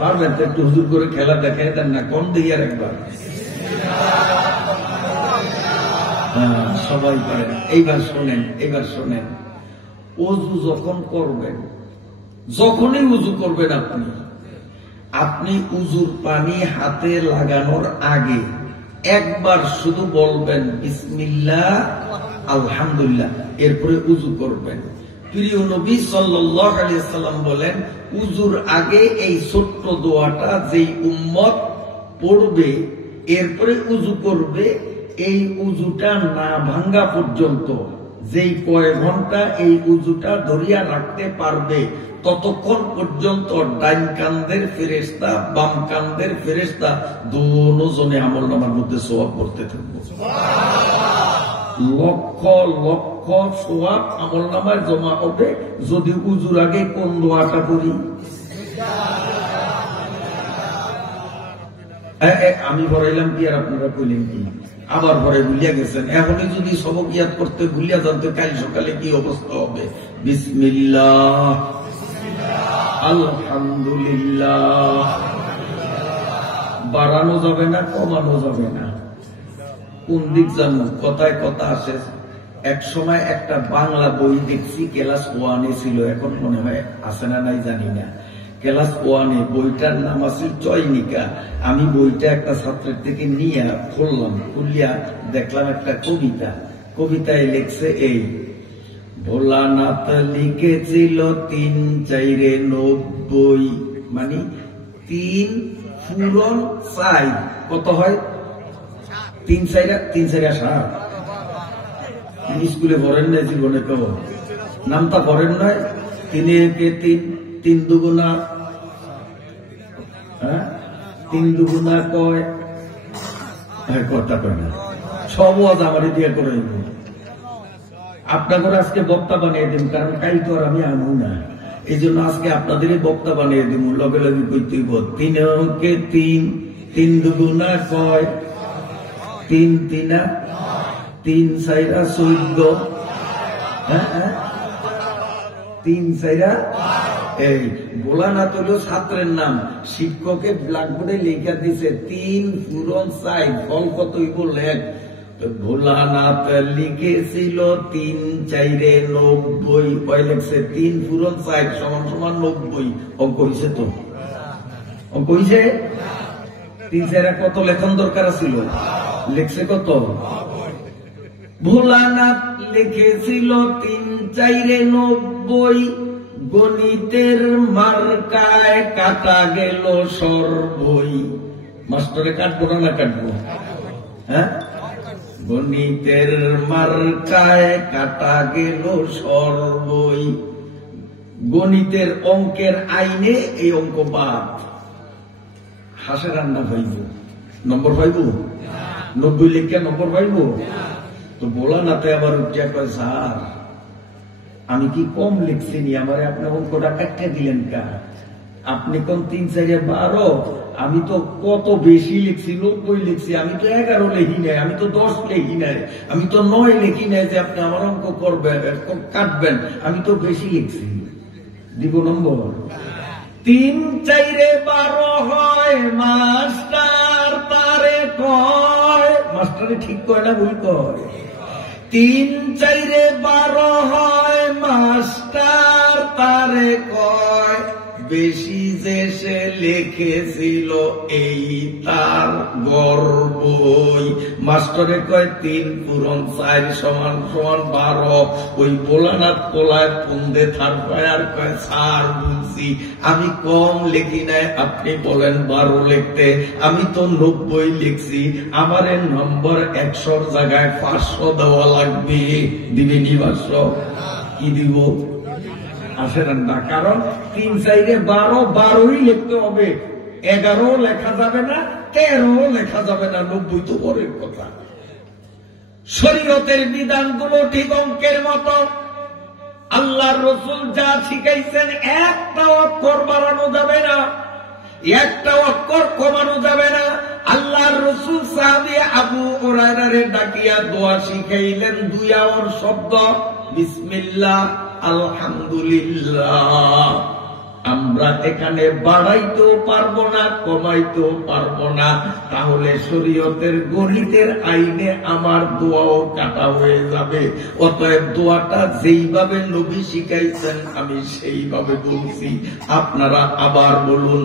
পারবেন তো? একটু হুজুর করে খেলা দেখাই দেন না, কোন দিকে আর একবার। হ্যাঁ, সবাই পারেন। এইবার শোনেন, এইবার শোনেন। ওযু যখন করবেন, যখনই উযু করবেন আপনি উযুর পানি হাতে লাগানোর আগে একবার শুধু বলবেন বিসমিল্লাহ, আলহামদুলিল্লাহ, এরপরে উযু করবেন। প্রিয় নবী সাল্লাল্লাহু আলাইহি সাল্লাম বলেন, উযুর আগে এই ছোট্ট দোয়াটা যেই উম্মত পড়বে, এরপরে উজু করবে। এই উজুটা না ভাঙ্গা পর্যন্ত, যেই কয় ঘন্টা এই উজুটা ধরিয়া রাখতে পারবে, ততক্ষণ পর্যন্ত ডাইন কান্দের ফেরেশতা বাম কান্দের ফেরেশতা দুজনে আমলনামার মধ্যে সওয়াব করতে থাকবে। লক্ষ লক্ষ সওয়াব আমলনামায় জমা হবে যদি উজুর আগে কোন দোয়াটা করি। আমি ভরাইলাম কি আর আপনারা কইলেন কি? আবার ভরে ভুলিয়া গেছেন। এখনই যদি সবক ইয়াদ করতে ভুলিয়া যান তো কাল সকালে কি অবস্থা হবে? বিসমিল্লাহ, আলহামদুলিল্লাহ। বাড়ানো যাবে না, কমানো যাবে না। কোন দিক জানো? কথায় কথা আসে। এক সময় একটা বাংলা বই দেখছি, ক্লাস 1-এ ছিল, এখন মনে হয় আছে না নাই জানি না। ক্লাস 1-এ বইটার নাম আছে চয়নিকা। আমি বইটা একটা ছাত্রের থেকে নিয়ে খুললাম, খুলিয়া দেখলাম একটা কবিতা। কবিতায় লেখছে এই: ভোলানাথ লিখেছিল 3 4 90, মানে 3 পূরণ 4 কত হয়? 3 4 7। স্কুলে পড়েন না জীবনে? তো নামটা পড়েন নাই? 3 একে 3, 3 দুগুণা 3 দুগুণা কয়? কথা কয় না, সব আজ আমার দিয়ে করে। আপনাদের আজকে বক্তা বানিয়ে দিন, কারণ কাল তো আর আমি আনু না। এই জন্য আজকে আপনাদেরই বক্তা বানিয়ে দিব। লগে লগে কইতেই 3 একে 3, 3 দুগুণা কয়? 3 3 3 4 14। 3 4। এই ভোলানাথ হলো ছাত্রের নাম। শিক্ষকের ব্ল্যাকবোর্ডে লেখা দিছে 3 পূরণ 4, ফল কত হইব লেখ। ভোলানাথ লিখেছিল 3 4 90, কয় লেখছে? 3 পূরণ 4 সমান সমান 90। অঙ্ক হইছে তো? অঙ্ক হইছে? 3 4 কত লেখন দরকার ছিল? লেখছে কত? ভোলানাথ লিখেছিল 3 4 90, গণিতের মার্কায় কাটা গেল সর্বই। মাস্টারে কাটবো না কাটবো? গণিতের মার্কায় কাটা গেল সর্বই। গণিতের অঙ্কের আইনে এই অঙ্ক বাদ। হাসে রান্না পাইব, নম্বর পাইব? 90 লিখে নম্বর পাইব? তো ভোলানাথে আবার উঠিয়া কয়, স্যার আমি কি কম লিখছি নি? আমার আপনার অঙ্কটা কাটতে দিলেন কা? আপনি কোন 3 4 12, আমি তো কত বেশি লিখছি, 90 লিখছি। আমি তো 11 লিখি নাই, আমি তো 10 লিখি নাই, আমি তো 9 লিখি নাই যে আপনি আমার অঙ্ক করবেন কাটবেন। আমি তো বেশি লিখছি। দিব নম্বর? 3 4 12 হয় মাস্টার তারে কয়। মাস্টারে ঠিক কয় না ভুল কয়? 3 4 12 হয় মাস্টার তারে কয়, বেশি যে সে লিখেছিল এই তার গর্বই। মাস্টারে কয় 3 পূরণ 4 সমান সমান 12। ওই ভোলানাথ কোলায় পুন্দে থার পায় আর কয়, স্যার বুঝছি আমি কম লিখি নাই, আপনি বলেন 12 লিখতে, আমি তো 90 লিখছি। আমার নম্বর 100 জায়গায় 500 দেওয়া লাগবে। দিবেনি 500? কি দিব? আসে না, কারণ 3 4 12, 12ই লিখতে হবে। 11 লেখা যাবে না, 13 লেখা যাবে না, 90 তো পরের কথা। শরীয়তের বিধানগুলো ঠিক অঙ্কের মতো। আল্লাহর রাসূল যা শিখাইছেন, একটা অক্ষর বাড়ানো যাবে না, একটা অক্ষর কমানো যাবে না। আল্লাহর রাসূল সাহাবী আবু হুরায়রারে ডাকিয়া দোয়া শিখাইলেন 2 আওয়ার শব্দ, বিসমিল্লাহ, আলহামদুলিল্লাহ। আমরা এখানে বাড়াইতেও পারবো না, কমাইতেও পারবো না। তাহলে শরীয়তের গণিতের আইনে আমার দোয়াও কাটা হয়ে যাবে। অতএব দোয়াটা যেইভাবে নবী শিখাইছেন আমি সেইভাবে বলছি। আপনারা আবার বলুন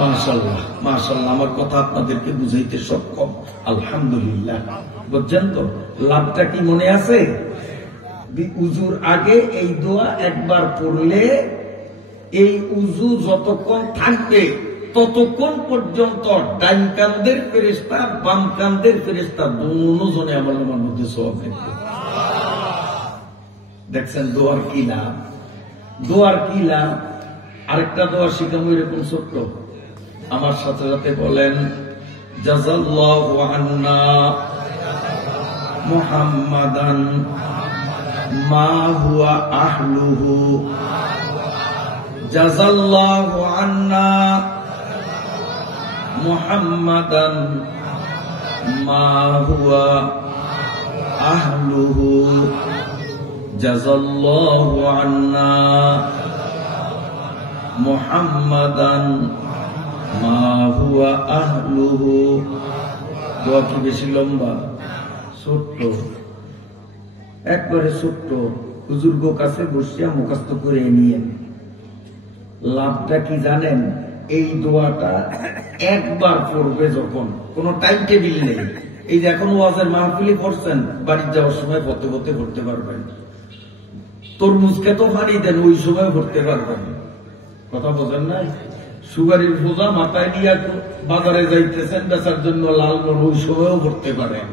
মাশাআল্লাহ, মাশাআল্লাহ। আমার কথা আপনাদেরকে বুঝাইতে সক্ষম, আলহামদুলিল্লাহ। বুঝছেন তো? লাভটা কি মনে আছে? উজুর আগে এই দোয়া একবার পড়লে এই উজু যতক্ষণ থাকবে ততক্ষণ পর্যন্ত ডাইন কান্দের ফেরেশতা বাম কান্দের ফেরেশতা দুজনে আমার নামার মধ্যে সওয়াব লিখবে। দেখছেন দোয়ার কি লাভ, দোয়ার কি লাভ। আরেকটা দোয়া শিখামো এরকম ছোট্ট, আমার সাথে সাথে বলেন জাযাল্লাহু আন্না মুহাম্মাদান মা হুয়া আহলুহু, জাযাল্লাহু আন্না মুহাম্মাদান মা হুয়া আহলুহু, জাযাল্লাহু আন্না মুহাম্মাদান মা হুয়া আহলুহু। দোয়া কি বেশি লম্বা? ছোট্ট, একবারে ছোট্ট। হুজুর গো কাছে বসিয়া মুখস্থ করে নিয়ে লাভটা কি জানেন? এই দোয়াটা একবার পড়বে যখন, কোন টাইম টেবিল নেই। এই যে এখন ওয়াজের মাহফিলে পড়ছেন, বাড়ি যাওয়ার সময় পড়তে পড়তে পড়তে পারবেন। তরমুজকে তো পানি দেন, ওই সময় পড়তে পারবেন। কথা বোঝেন নাই? সুগারের বোঝা মাথায় নিয়ে বাজারে যাইতেছেন বেচার জন্য লাল মন, ওই সময়ও পড়তে পারেন।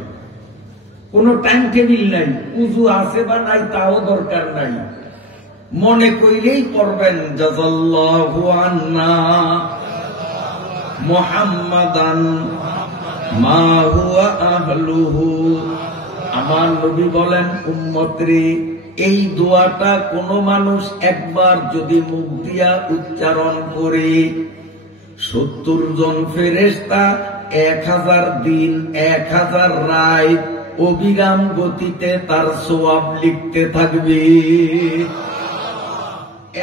কোন টাইম টেবিল নাই, উজু আছে বা নাই তাও দরকার নাই, মনে কইলেই পড়বেন জাযাল্লাহু আন্না মুহাম্মাদান মা হুয়া আহলুহু। আমার নবী বলেন, উম্মতরে এই দোয়াটা কোন মানুষ একবার যদি মুখ দিয়া উচ্চারণ করে 70 জন ফেরেশতা 1000 দিন 1000 রাত অবিরাম গতিতে তার সওয়াব লিখতে থাকবে।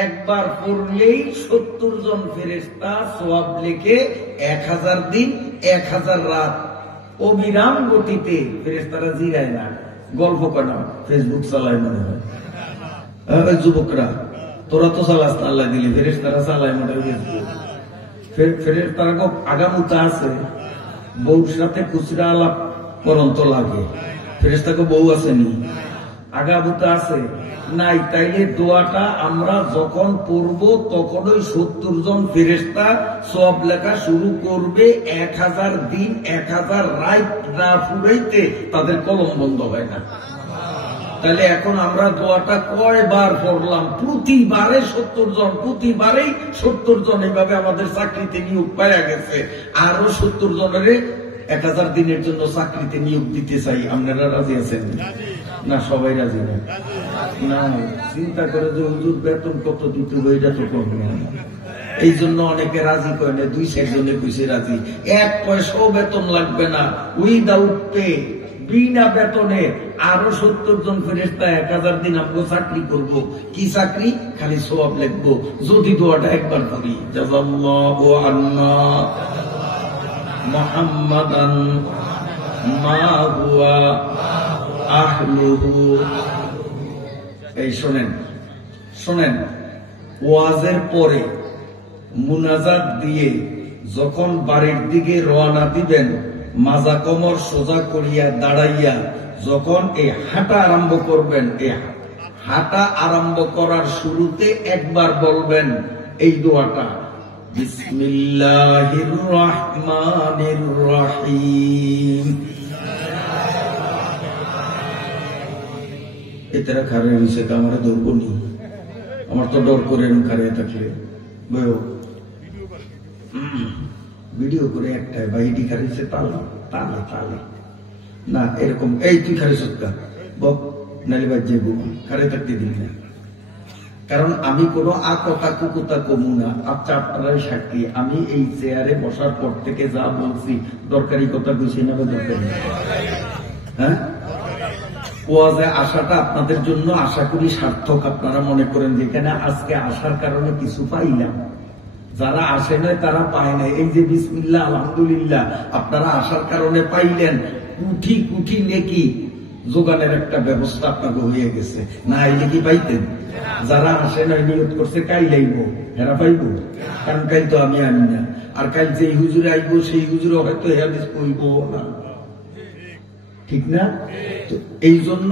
একবার পড়লেই 70 জন ফেরেশতা সওয়াব লিখে 1000 দিন 1000 রাত অবিরাম গতিতে। ফেরেশতারা জিরায় না, গল্প করে, ফেসবুক চালায় মনে হয়। যুবকরা তোরা তো চালাস না, আল্লাহ দিলি, ফেরেশতারা চালায় মনে হয় ফেসবুক। ফেরেশতারা আগামুতা আছে, বউর সাথে খুচরা আলাপ পরন্ত লাগে। ফেরেশতাকে বউ আসেনি, আগামুতা আছে নাই। তাইলে দোয়াটা আমরা যখন পড়ব তখনই 70 জন ফেরেশতা সওয়াব লেখা শুরু করবে। 1000 দিন 1000 রাত না ফুরাইতে তাদের কলম বন্ধ হয় না। তাহলে এখন আমরা দোয়াটা কয়বার পড়লাম? প্রতিবারে 70 জন, প্রতিবারেই 70 জন। এইভাবে আমাদের চাকরিতে নিয়োগ পাওয়া গেছে। আরো 70 জনের 1000 দিনের জন্য চাকরিতে নিয়োগ দিতে চাই। আপনারা রাজি আছেন না? সবাই রাজি না? না, চিন্তা করে যে হুজুর বেতন কত দিতে হবে, এটা তো কম না। এই জন্য অনেকে রাজি করে না, 2-4 জনে কইছে রাজি। 1 পয়সাও বেতন লাগবে না, উইদাউট পে, বিনা বেতনে আরো 70 জন ফেরেশতা 1000 দিন আমরা চাকরি করব। কি চাকরি? খালি সওয়াব লিখবো যদি দোয়াটা একবার করি, জাযাল্লাহু আন্না মুহাম্মাদান মা হুয়া আহলুহু। এই শোনেন, শোনেন, ওয়াজের পরে মুনাজাত দিয়ে যখন বাড়ির দিকে রওনা দিবেন, মাজা কোমর সোজা করিয়া দাঁড়াইয়া যখন এই হাঁটা আরম্ভ করবেন, এই হাঁটা আরম্ভ করার শুরুতে একবার বলবেন এই দোয়াটা, বিসমিল্লাহির রহমানির রহিম। এটারা খারে হয়েছে, আমার ধরবো নি, আমার তো ডর করে খারে থাকলে ভিডিও করে একটাই বাইটি খারিছে তালে তালে তালে না এরকম। এই তুই খারিস বক নালি বাজ্যে বুমা খারে থাকতে দিন না, কারণ আমি কোনো আকতা কুকুতা কমু না। আচ্ছা, আপনারাই সাক্ষী, আমি এই চেয়ারে বসার পর থেকে যা বলছি দরকারি কথা বুঝিয়ে নেবে দরকারি। হ্যাঁ, ওয়াজে আসাটা আপনাদের জন্য আশা করি সার্থক। আপনারা মনে করেন যেখানে আজকে আসার কারণে কিছু পাইলাম, যারা আসে নয় তারা পায় না। এই যে বিসমিল্লাহ আলহামদুলিল্লাহ আপনারা আসার কারণে পাইলেন, কুঠি কুঠি নেকি যোগানের একটা ব্যবস্থা আপনাকে হয়ে গেছে। না আইলে কি পাইতেন? যারা আসে নয় নিয়ত করছে কাই লাইব, হেরা পাইব, কারণ কাল তো আমি আনি না। আর কাল যে হুজুরে আইব সেই হুজুরে হয়তো হেরাদিস কইব না, ঠিক না? তো এই জন্য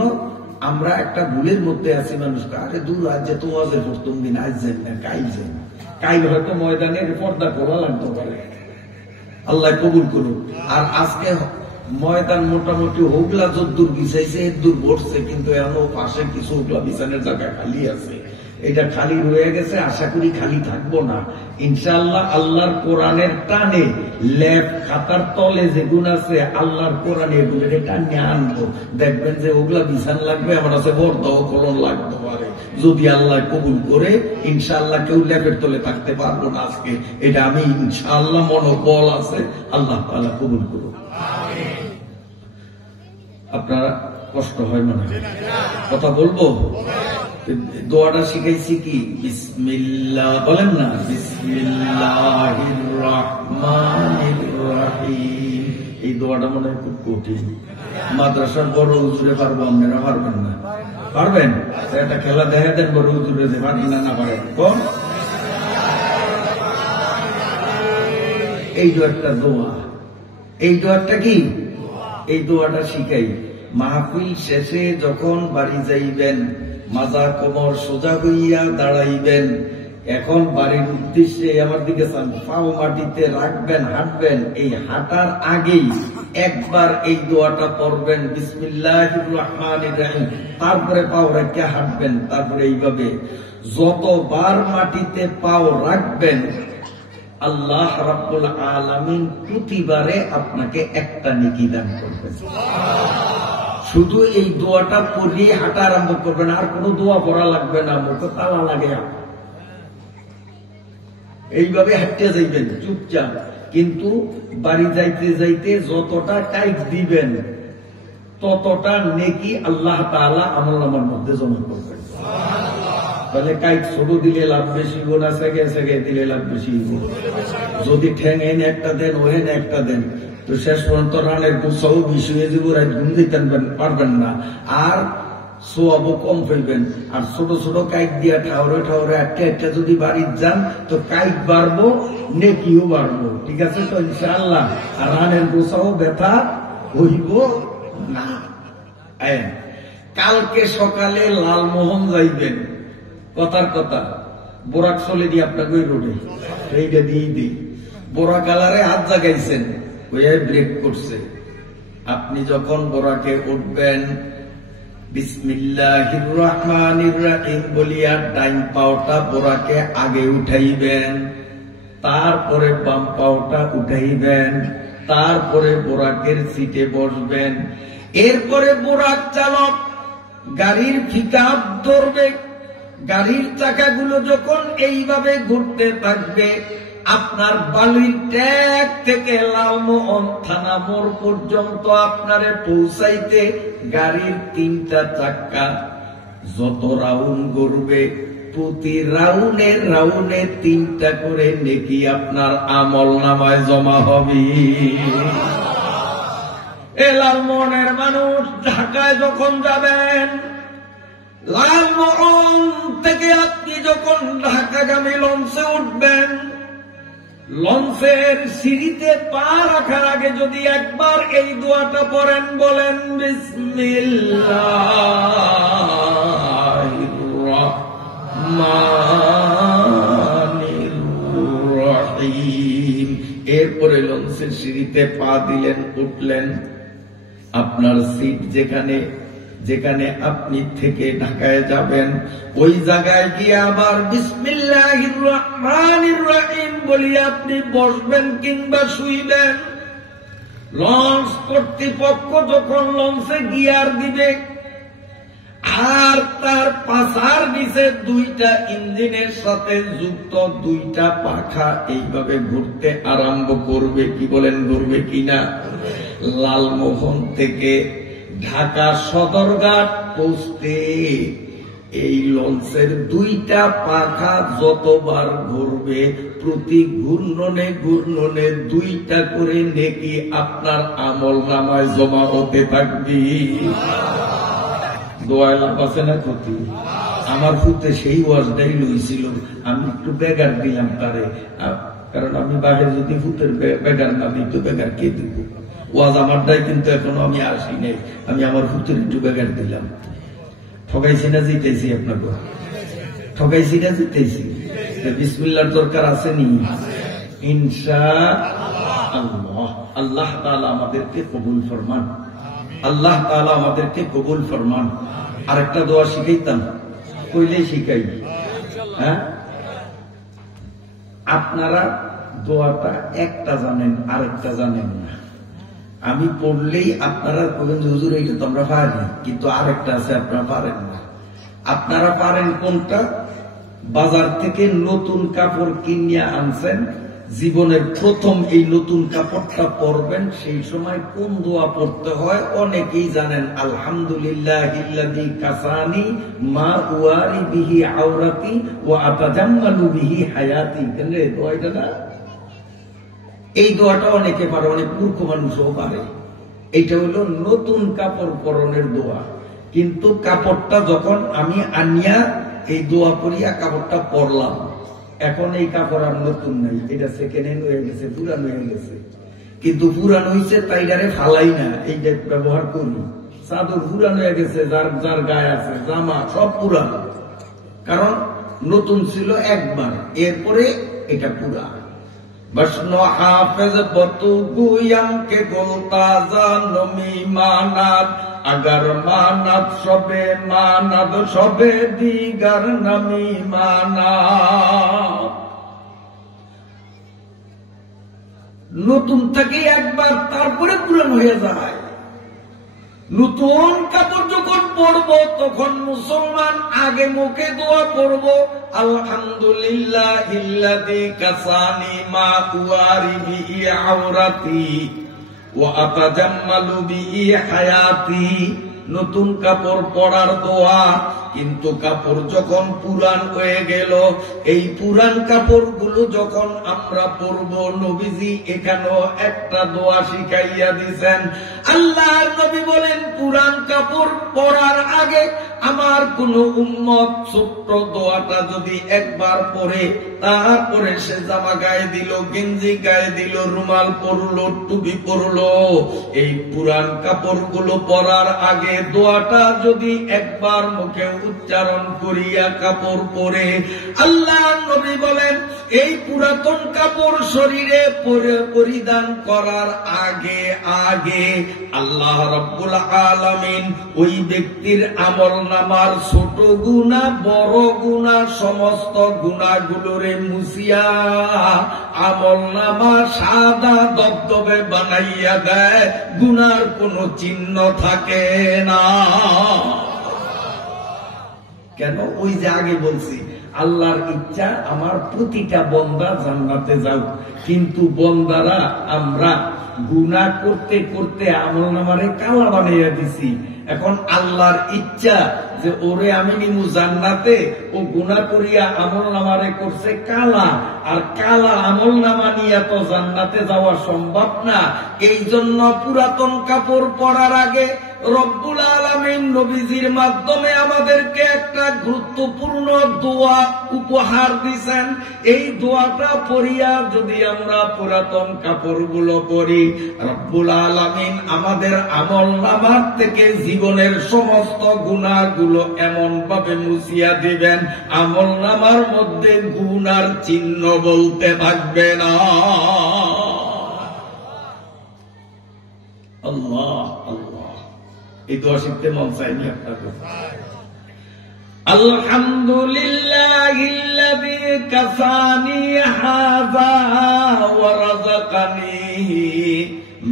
আমরা একটা ভুলের মধ্যে আছি। মানুষকে আরে দূর আজ যে তো ওয়াজে প্রথম দিন আজ যাই না, কাল যাই না, কাল হয়তো ময়দানের পর্দা খোলা লাগতে পারে, আল্লাহ কবুল করুন। আর আজকে ময়দান মোটামুটি হোগলা যদ্দূর বিছাইছে এদ্দূর বসছে, কিন্তু এখনো পাশে কিছু হোগলা বিছানের জায়গা খালি আছে। এটা খালি রয়ে গেছে, আশা করি খালি থাকবো না ইনশাআল্লাহ। আল্লাহর কোরআনের টানে ল্যাব খাতার তলে যেগুলো আছে আল্লাহর কোরআনে এগুলো টানে আনবো, দেখবেন যে ওগুলা বিছান লাগবে, আমার কাছে বর্দাও কলম লাগতে পারে। যদি আল্লাহ কবুল করে ইনশাআল্লাহ কেউ ল্যাবের তলে থাকতে পারবো না আজকে, এটা আমি ইনশাআল্লাহ মনোবল আছে, আল্লাহ তাআলা কবুল করুন। আপনারা কষ্ট হয় মনে হয়, কথা বলবো। দোয়াটা শিখাইছি কি? বিসমিল্লাহ বলেন না, বিসমিল্লাহির রহমানির রহিম। এই দোয়াটা মনে হয় খুব কঠিন, মাদ্রাসার বড় হুজুরে পারবো, আপনারা পারবেন না? পারবেন? একটা খেলা দেখা দেন বড় হুজুরে, যে পারবেন না পারেন কোন? এই দোয়াটা দোয়া, এই দোয়াটা কি? এই দোয়াটা শিখাই। মাহফিল শেষে যখন বাড়ি যাইবেন, মাজা কোমর সোজা হইয়া দাঁড়াইবেন। এখন বাড়ির উদ্দেশ্যে আমার দিকে চান, পাও মাটিতে রাখবেন, হাঁটবেন। এই হাঁটার আগেই একবার এই দোয়াটা পড়বেন, বিসমিল্লাহির রহমানির রহিম, তারপরে পাও রেখে হাঁটবেন। তারপরে এইভাবে যতবার মাটিতে পাও রাখবেন আল্লাহ রাব্বুল আলামিন প্রতিবারে আপনাকে একটা নেকি দান করবেন। শুধু এই দোয়াটা পড়িয়ে হাঁটা আরম্ভ করবেন, আর কোনো দোয়া পড়া লাগবে না, মুখে তালা লাগে। এইভাবে হাঁটতে যাইবেন চুপচাপ, কিন্তু বাড়ি যাইতে যাইতে যতটা কাইট দিবেন ততটা নেকি আল্লাহ তাআলা আমলনামার মধ্যে জমা করবেন। তাহলে কাইট ছোট দিলে লাভ বেশি হইব না সেগে সেগে দিলে লাভ বেশি হইব? যদি ঠ্যাং এনে একটা দেন, ওহেন একটা দেন, তো শেষ পর্যন্ত রানের গুছাও বেশি হয়ে যাব, ঘুম দিতে পারবেন না, আর সোয়াবও কম পাইবেন। আর ছোট ছোট কাইট দিয়া ঠাউরে ঠাউরে একটা একটা যদি বাড়ির যান তো কাইট বাড়বো, নেকিও বাড়বো। ঠিক আছে তো ইনশাআল্লাহ? আর রানের গোছাও ব্যথা হইব না। কালকে সকালে লালমোহন যাইবেন, কথার কথা বোরাক চলে দিয়ে আপনাকে ওই রোডে এইটা দিয়ে দিই, বোরা কালারে হাত জাগাইছেন, ওই ব্রেক করছে। আপনি যখন বোরাকে উঠবেন বিসমিল্লাহির রহমানির রহিম বলিয়া ডাইন পাওটা বোরাকে আগে উঠাইবেন, তারপরে বাম পাওটা উঠাইবেন, তারপরে বোরাকের সিটে বসবেন। এরপরে বোরাক চালক গাড়ির পিকআপ ধরবে, গাড়ির চাকাগুলো যখন এইভাবে ঘুরতে থাকবে, আপনার বালির ট্যাগ থেকে লালমোহন থানা মোড় পর্যন্ত আপনারে পৌঁছাইতে গাড়ির 3টা চাক্কা যত রাউন্ড ঘুরবে, প্রতি রাউন্ডে রাউন্ডে 3টা করে নেকি আপনার আমল নামায় জমা হবে। এ লালমোহনের মানুষ, ঢাকায় যখন যাবেন, লালমোহন থেকে আপনি যখন ঢাকাগামী লঞ্চে উঠবেন, লঞ্চের সিঁড়িতে পা রাখার আগে যদি একবার এই দোয়াটা পড়েন, বলেন বিসমিল্লাহির রহমানির রহিম। এরপরে লঞ্চের সিঁড়িতে পা দিলেন, উঠলেন। আপনার সিট যেখানে যেখানে আপনি থেকে ঢাকায় যাবেন, ওই জায়গায় গিয়ে আবার বিসমিল্লাহির রহমানির রহিম বলি আপনি বসবেন কিংবা শুইবেন। লঞ্চ কর্তৃপক্ষ যখন লঞ্চে গিয়ার দিবে, আর তার পাশার নিচে 2টা ইঞ্জিনের সাথে যুক্ত 2টা পাখা এইভাবে ঘুরতে আরম্ভ করবে। কি বলেন, ঘুরবে কিনা? লালমোহন থেকে ঢাকা সদরঘাট পৌঁছতে এই লঞ্চের 2টা পাখা যতবার ঘুরবে, প্রতি ঘূর্ণনে ঘূর্ণনে 2টা করে নেকি আপনার আমল নামায় জমা হতে থাকবে। দোয়ায় লাভ আছে না ক্ষতি? আমার ফুতে সেই ওয়াজটাই লইছিল, আমি একটু বেগার দিলাম তারে, কারণ আমি বাইরে যদি ফুতের বেগার না দিই তো বেগার কে দিব? ওয়াজ আমারটাই, কিন্তু এখনো আমি আসি নাই, আমি আমার ফুতের একটু বেগার দিলাম। ঠকাইছি না জিতেছি? আপনাকে ঠকাইছি না জিতেছি? বিসমিল্লাহর দরকার আসেনি? ইনশাআল্লাহ। আল্লাহ তাআলা আমাদেরকে কবুল ফরমান, আল্লাহ তাআলা আমাদেরকে কবুল ফরমান। আরেকটা দোয়া শিখাইতাম, কইলেই শিখাই। হ্যাঁ, আপনারা দোয়াটা একটা জানেন, আরেকটা জানেন না। আমি পড়লেই আপনারা বলেন যে হুজুর এইটা তো আমরা পারি, কিন্তু আরেকটা আছে আপনারা পারেন না। আপনারা পারেন কোনটা? বাজার থেকে নতুন কাপড় কিনিয়া আনছেন, জীবনের প্রথম এই নতুন কাপড়টা পরবেন, সেই সময় কোন দোয়া পড়তে হয় অনেকেই জানেন। আলহামদুলিল্লাহিল্লাযী কাসানি মা উয়ারি বিহি আওরাতি ওয়া আতাজাম্মালু বিহি হায়াতি। কেন রে দোয়াটা না? এই দোয়াটা অনেকে পারে, অনেক মূর্খ মানুষও পারে। এটা হলো নতুন কাপড় পরনের দোয়া। কিন্তু কাপড়টা যখন আমি আনিয়া এই দোয়া পড়িয়া কাপড়টা পরলাম, এখন এই কাপড় আর নতুন নাই, এটা সেকেন্ড হ্যান্ড হয়ে গেছে, পুরান হয়ে গেছে। কিন্তু পুরান হয়েছে তাইটারে ফালাই না, এইটা ব্যবহার করি। চাদর পুরান হয়ে গেছে, যার যার গায়ে আছে, জামা সব পুরান, কারণ নতুন ছিল একবার, এরপরে এটা পুরা। বসনো হাফেজ বতু গুয়াম কে গোলতা জানমি মানাত, আগার মানাত সবে মানাত সবে দিগার নামি মানাত। নতুন থেকে একবার, তারপরে পুরান হয়ে যায়। নতুন কাপড় যখন পরবো তখন মুসলমান আগে মুখে দোয়া পড়বো, আলহামদুলিল্লাহিল্লাযী কাসানি মা উয়ারি বিহি আওরাতি ওয়া আতাজাম্মালু বিহি হায়াতি। নতুন কাপড় পরার দোয়া। কিন্তু কাপড় যখন পুরান হয়ে গেল, এই পুরান কাপড় গুলো যখন আমরা পরবো, নবীজি এখানেও একটা দোয়া শিখাইয়া দিছেন। আল্লাহর নবী বলেন, পুরান কাপড় পরার আগে আমার কোন উম্মত ছোট্ট দোয়াটা যদি একবার পরে, তারপরে সে জামা গায়ে দিল, গেঞ্জি গায়ে দিল, রুমাল পরলো, টুপি পরলো, এই পুরান কাপড় গুলো পরার আগে দোয়াটা যদি একবার মুখে উচ্চারণ করিয়া কাপড় পরে, আল্লাহ নবী বলেন এই পুরাতন কাপড় শরীরে পরিধান করার আগে আগে আল্লাহ রাব্বুল আলামিন ওই ব্যক্তির আমলনামার ছোট গুনাহ বড় গুনাহ সমস্ত গুনাহগুলোরে মুছিয়া আমলনামা সাদা দবদবে বানাইয়া দেয়, গুনার কোনো চিহ্ন থাকে না। কেন? ওই যে আগে বলছি, আল্লাহর ইচ্ছা আমার প্রতিটা বন্দা জান্নাতে যাও, কিন্তু বন্দারা আমরা গুনাহ করতে করতে আমলনামারে কালা বানাইয়া দিছি। এখন আল্লাহর ইচ্ছা যে ওরে আমি নিমু জান্নাতে, ও গুনাহ করিয়া আমলনামারে করছে কালা, আর কালা আমলনামা নিয়ে তো জান্নাতে যাওয়া সম্ভব না। এই জন্য পুরাতন কাপড় পরার আগে রব্বুল আলামিন নবীজির মাধ্যমে আমাদেরকে একটা গুরুত্বপূর্ণ দোয়া উপহার দিয়েছেন। এই দোয়াটা পড়িয়া যদি আমরা পুরাতন কাপড়গুলো পরি, রব্বুল আলামিন আমাদের আমলনামার থেকে জীবনের সমস্ত গুনাহগুলো এমন ভাবে মুছিয়া দিবেন, আমলনামার মধ্যে গুনার চিহ্ন বলতে থাকবে না। আল্লাহ আল্লাহ, এই দোয়া শিখতে মন চাইনি আপনার কথা। আলহামদুলিল্লাহিল্লাযী কাসানি হাযা ওয়া রাযাকানি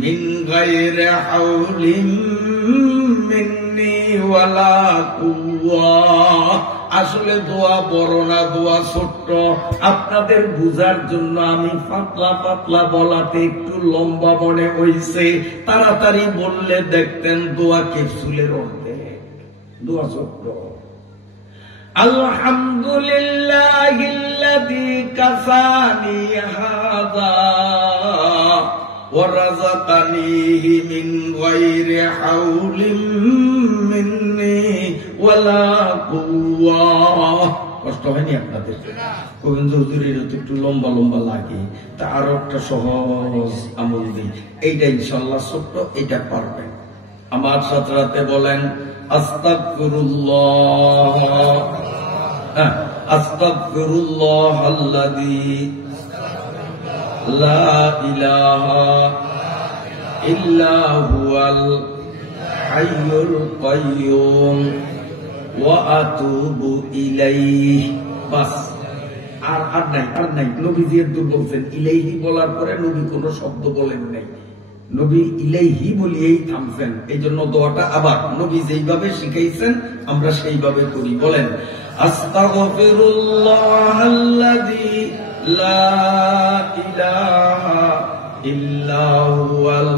মিন গায়রি হাওলিন মিন্নি ওয়ালা কুওয়া। আসলে দোয়া বড় না, দোয়া ছোট্ট। আপনাদের বুঝার জন্য আমি পাতলা পাতলা বলাতে একটু লম্বা মনে হইছে। তাড়াতাড়ি বললে দেখতেন দোয়া ক্যাপসুলের অর্ধেক, দোয়া ছোট্ট। আলহামদুলিল্লাহিল্লাযী কাসানি হাযা ওয়া রাযাকানিহি মিন গায়রি হাওলিন মিন্নি ওয়ালা কুওয়া। কষ্ট হয়নি আপনাদের? গোবিন্দ হুজুরের একটু লম্বা লম্বা লাগে, তা আরো একটা সহজ আমল দিই, এইটা ইনশাআল্লাহ ছোট্ট, এটা পারবেন। আমার সাথে বলেন আস্তাগফিরুল্লাহ। আস্তাগফিরুল্লাহাল্লাযী লা ইলাহা ইল্লা হুয়াল হাইয়ুল কাইয়্যুম ওয়া আতুবু ইলাইহি। বাস, আর নাই। নবীজি একদম বলছেন ইলাইহি বলার পরে নবী কোনো শব্দ বলেন নাই, নবী ইলাইহি বলিয়েই থামছেন। এই জন্য দোয়াটা আবার নবী যেইভাবে শিখাইছেন আমরা সেইভাবে করি। বলেন আস্তাগফিরুল্লাহাল্লাযী লা ইলাহা ইল্লা হুয়াল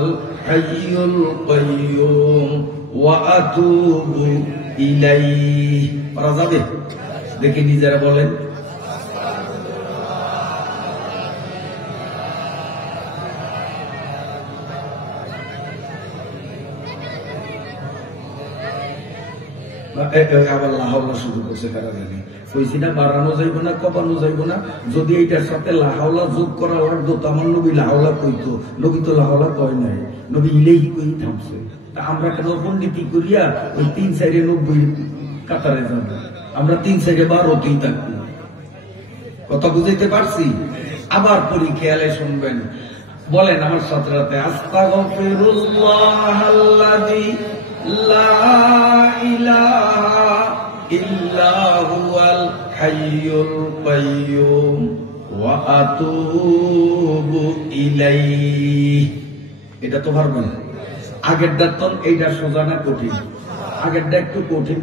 হাইয়ুল কাইয়্যুম ওয়া আতুবু ইলাইহি। পারা যাবে? দেখে নিজেরা বলেন। আবার লাহাওলা শুরু করছে, কারা জানি কইছি না বাড়ানো যাইব না কমানো যাইব না। যদি এইটার সাথে লাহাওলা যোগ করা লাগতো তো আমার নবী লাহাওলা কইতো, নবী তো লাহাওলা কয় নাই, নবী ইলাইহি কই থামছে। তা আমরা কেন পন্ডিতি করিয়া ওই 3 সাইডে 90 কাতারে যাব, আমরা 3 সাইডে 12তেই থাকবো। কথা বুঝাইতে পারছি? আবার পরি, খেয়ালে শুনবেন। বলেন আমার সাথে সাথে আস্তাগফিরুল্লাহাল্লাযী লা ইলাহা ইল্লা হুয়াল হাইয়ুল কাইয়্যুম ওয়া আতুবু ইলাইহি। এটা তো পারবেন। আগেরটা তো এইটা সোজা না কঠিন? আগেরটা একটু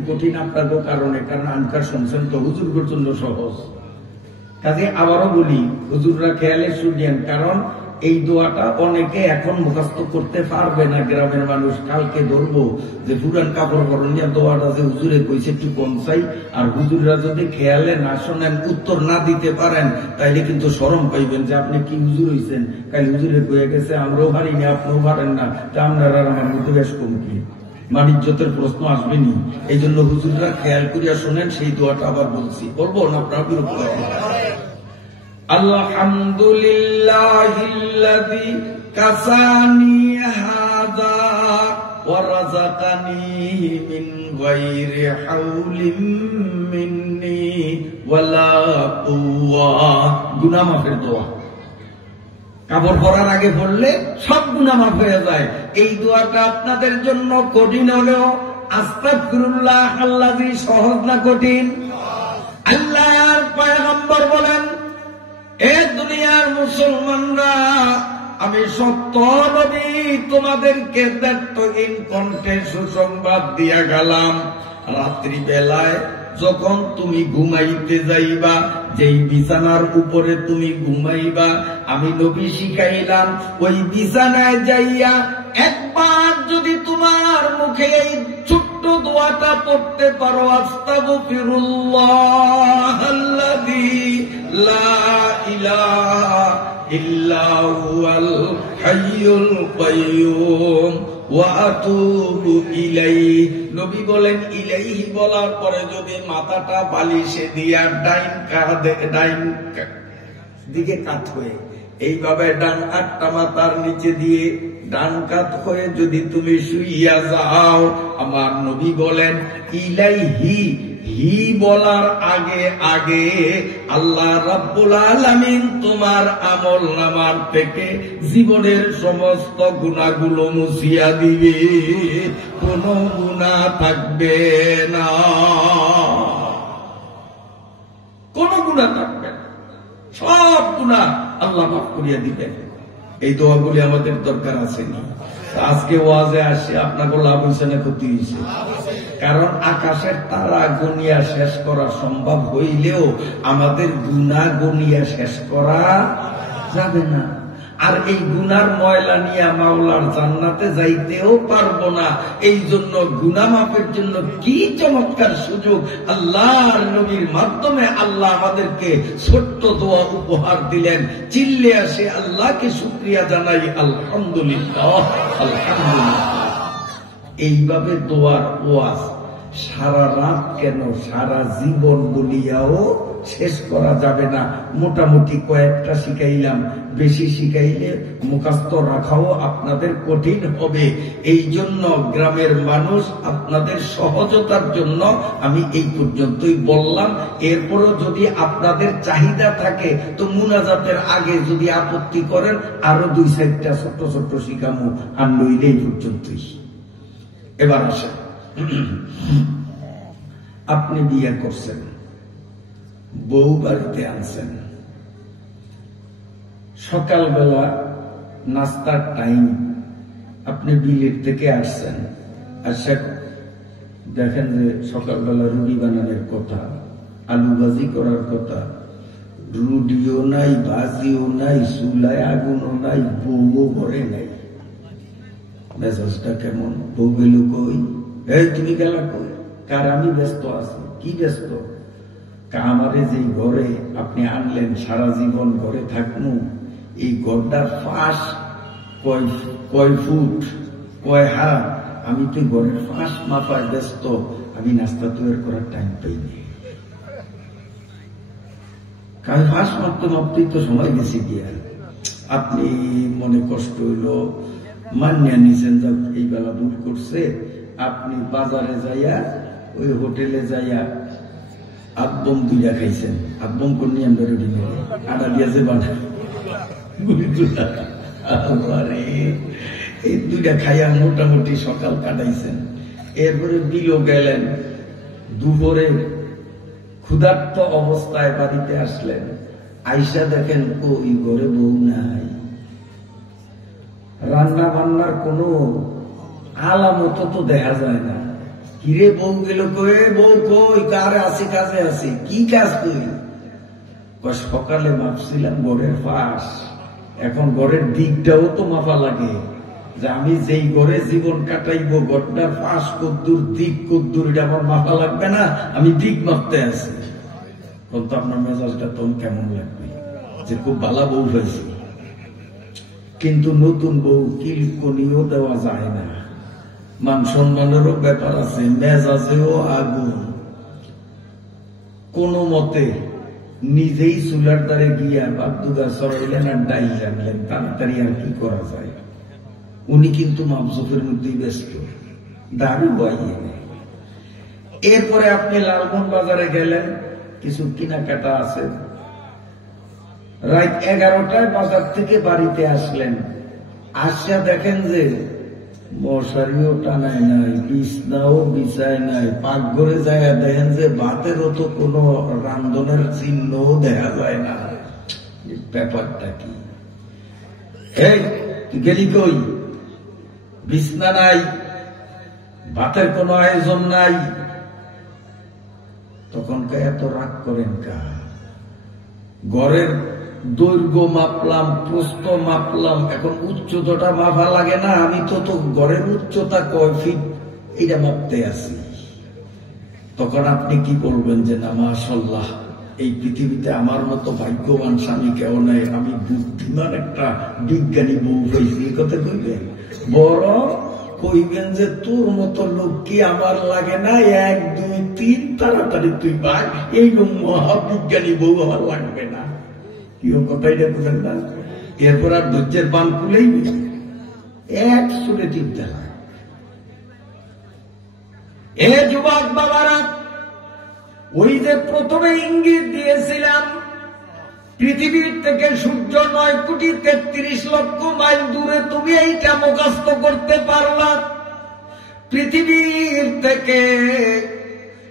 কঠিন আপনাদের কারণে, কারণ আনকার শুনছেন তো, হুজুরদের জন্য সহজ। কাজে আবারও বলি, হুজুররা খেয়ালে শুনিয়েন, কারণ এই দোয়াটা অনেকে এখন মুখস্থ করতে পারবে না। গ্রামের মানুষ কালকে ধরবো যে পুরান কাপড় পরনিয়া দোয়াটা যে হুজুরে কইছে একটু পৌঁছাই, আর হুজুররা যদি খেয়ালে না শোনেন, উত্তর না দিতে পারেন, তাইলে কিন্তু শরম পাইবেন যে আপনি কি হুজুর হইছেন, কাল হুজুরে কয়ে গেছে আমরাও পারিনি আপনিও পারেন না, তা আপনারা আমার মধ্যে বেশ কম কি মানিজ্যতের প্রশ্ন আসবেনি। এই জন্য হুজুররা খেয়াল করিয়া শোনেন। সেই দোয়াটা আবার বলছি, বলবো না আপনারা বিরক্ত হবে। আলহামদুলিল্লাহিল্লাযী কাসানি হাযা ওয়া রাযাকানি মিন গায়রি হাওলিন মিন্নি ওয়ালা কুওয়া। গুনাহ মাফের দোয়া কাপড় পরার আগে পড়লে সব গুনাহ মাফ হয়ে যায়। এই দোয়াটা আপনাদের জন্য কঠিন হলেও আস্তাগফিরুল্লাহাল্লাযী সহজ না কঠিন? আল্লাহর পয়গম্বর বলেন, এ দুনিয়ার মুসলমানরা, আমি সত্য নবী তোমাদেরকে দায়িত্বহীন কণ্ঠে সুসংবাদ দিয়া গেলাম। রাত্রি বেলায় যখন তুমি ঘুমাইতে যাইবা, যেই বিছানার উপরে তুমি ঘুমাইবা, আমি নবী শিখাইলাম ওই বিছানায় যাইয়া একবার যদি তোমার মুখে এই ছোট্ট দোয়াটা পড়তে পারো, আস্তাগফিরুল্লাহাল্লাযী লা ইলাহা ইল্লা হুয়াল হাইয়ুল কাইয়্যুম ওয়া আতুবু ইলাইহি। নবী বলেন ইলাইহি বলার পরে যদি মাথাটা বালিশে দিয়া ডাইন দিকে কাত হয়ে এইভাবে ডান হাতটা মাথার নিচে দিয়ে ডান কাত হয়ে যদি তুমি শুইয়া যাও, আমার নবী বলেন ইলাইহি হি বলার আগে আগে আল্লাহ রাব্বুল আলামিন তোমার আমল নামার থেকে জীবনের সমস্ত গুনাহগুলো মুছিয়া দিবে, কোনো গুনাহ থাকবে না, কোনো গুনাহ থাকবে না, সব গুনাহ আল্লাহ মাফ করিয়া দিবেন। এই দোয়াগুলি আমাদের দরকার আছে না? আজকে ওয়াজে আসে আপনাকে লাভ হয়েছে না ক্ষতি হয়েছে? কারণ আকাশের তারা গনিয়া শেষ করা সম্ভব হইলেও আমাদের গুনাহ গনিয়া শেষ করা যাবে না। আর এই গুনার ময়লা নিয়ে মাওলার জান্নাতে যাইতেও পারবো না। এই জন্য গুনাহ মাফের জন্য কি চমৎকার সুযোগ আল্লাহর নবীর মাধ্যমে আল্লাহ আমাদেরকে ছোট্ট দোয়া উপহার দিলেন। চিল্লে আসে আল্লাহকে শুকরিয়া জানাই, আলহামদুলিল্লাহ, আলহামদুলিল্লাহ। এইভাবে দোয়ার ওয়াজ সারা রাত কেন, সারা জীবন বলিয়াও শেষ করা যাবে না। মোটামুটি কয়েকটা শিখাইলাম, বেশি শিখাইলে মুখস্থ রাখাও আপনাদের কঠিন হবে। এই জন্য গ্রামের মানুষ, আপনাদের সহজতার জন্য আমি এই পর্যন্তই বললাম। এরপরও যদি আপনাদের চাহিদা থাকে তো মুনাজাতের আগে যদি আপত্তি করেন আরো 2-4টা ছোট্ট ছোট্ট শিখামো, আর নইলে এই পর্যন্তই। এবার আসেন, আপনি বিয়ে করছেন, বউ বাড়িতে আনছেন, সকালবেলা নাস্তার টাইম, আপনি বিলের থেকে আসছেন, আচ্ছা দেখেন যে সকালবেলা রুটি বানানোর কথা, আলু ভাজি করার কথা, রুটিও নাই, ভাজিও নাই, চুলায় আগুনও নাই, বউও ঘরে নাই। মেজাজটা কেমন? বউ গেল কই? এই তুমি গেলা কই? কার? আমি ব্যস্ত আছি। কি ব্যস্ত? আমারে যে ঘরে আপনি আনলেন, সারা জীবন ঘরে থাকবো, এই ঘরটার ফাঁস কয় ফুট, কয় হাত, আমি তো ঘরের ফাঁস মাপায় ব্যস্ত, আমি নাস্তা তৈরি করার টাইম পাইনি। কারণ ফাঁস মাপতে মাপতেই তো সময় গেছে গিয়া। আপনি মনে কষ্ট হইল, মানিয়া নিছেন, যা এই বেলা ভুল করছে। আপনি বাজারে যাইয়া, ওই হোটেলে যাইয়া আদম 2টা খাইছেন। আদম করনি আমরা রেডি নেই, আটা দিয়েছে বানা, এই 2টা খাইয়া মোটামুটি সকাল কাটাইছেন। এরপরে বিলও গেলেন, দুপুরে ক্ষুধার্ত অবস্থায় বাড়িতে আসলেন, আইসা দেখেন ওই ঘরে বউ নাই, রান্না বান্নার কোনো আলামত তো দেখা যায় না। কিরে বউ গেল কই? বউ কই? কারে আছি? কাজে আছি। কি কাজ তুই? সকালে মাপছিলাম ঘরের ফাঁস, এখন ঘরের দিকটাও তো মাপা লাগে, যে আমি যেই ঘরে জীবন কাটাইবো ঘরটার ফাঁস কদ্দুর, দিক কদ্দুর, এটা আমার মাপা লাগবে না? আমি দিক মাপতে আছি। কিন্তু আপনার মেজাজটা তখন কেমন লাগবে যে খুব ভালো বউ হয়েছে, কিন্তু নতুন বউ কিলকনিও দেওয়া যায় না, মান সম্মানেরও ব্যাপার আছে, মেজাজেও আগুন। কোন মতে নিজেই চুলার দ্বারে গিয়া বাদ্যুগা চড়াইলেন আর ডাইল আনলেন, তাড়াতাড়ি আর কি করা যায়। উনি কিন্তু মাপজোফের মধ্যেই ব্যস্ত, দাঁড়ি বইয়ে নেই। এরপরে আপনি লালমোহন বাজারে গেলেন, কিছু কেনাকাটা আছে, রাত 11টায় বাজার থেকে বাড়িতে আসলেন, আসিয়া দেখেন যে মশারিও টানায় নাই, বিছনাও বিছায় নাই, পাকঘরে যায় দেখেন যে ভাতেরও তো কোনো রান্ধনের চিহ্নও দেখা যায় না। ব্যাপারটা কি? এই তুই গেলি কই? বিছনা নাই, ভাতের কোনো আয়োজন নাই। তখন এত রাগ করেন কা? ঘরের দৈর্ঘ্য মাপলাম, প্রস্থ মাপলাম, এখন উচ্চতাটা মাপা লাগে না? আমি তো ঘরের উচ্চতা কয় ফিট এটা মাপতে আছি। তখন আপনি কি বলবেন যে না মাশাআল্লাহ, এই পৃথিবীতে আমার মতো ভাগ্যবান স্বামী কেউ নাই, আমি বুদ্ধিমান একটা বিজ্ঞানী বউ হয়েছি, এই কথা কইবেন? বড় কইবেন যে তোর মতো লোক কি আমার লাগে না, 1, 2, 3 তাড়াতাড়ি তুই ভাগ, এই মহাবিজ্ঞানী বউ আমার লাগবে না। কথাইটা বুঝেন না? এরপর আর ধৈর্যের বান খুলেই এক সুরে চিন্তা হয়। এ যুবক বাবারা, ওই যে প্রথমে ইঙ্গিত দিয়েছিলাম, পৃথিবীর থেকে সূর্য 9,33,00,000 মাইল দূরে, তুমি এইটা মুখস্থ করতে পারলা? পৃথিবীর থেকে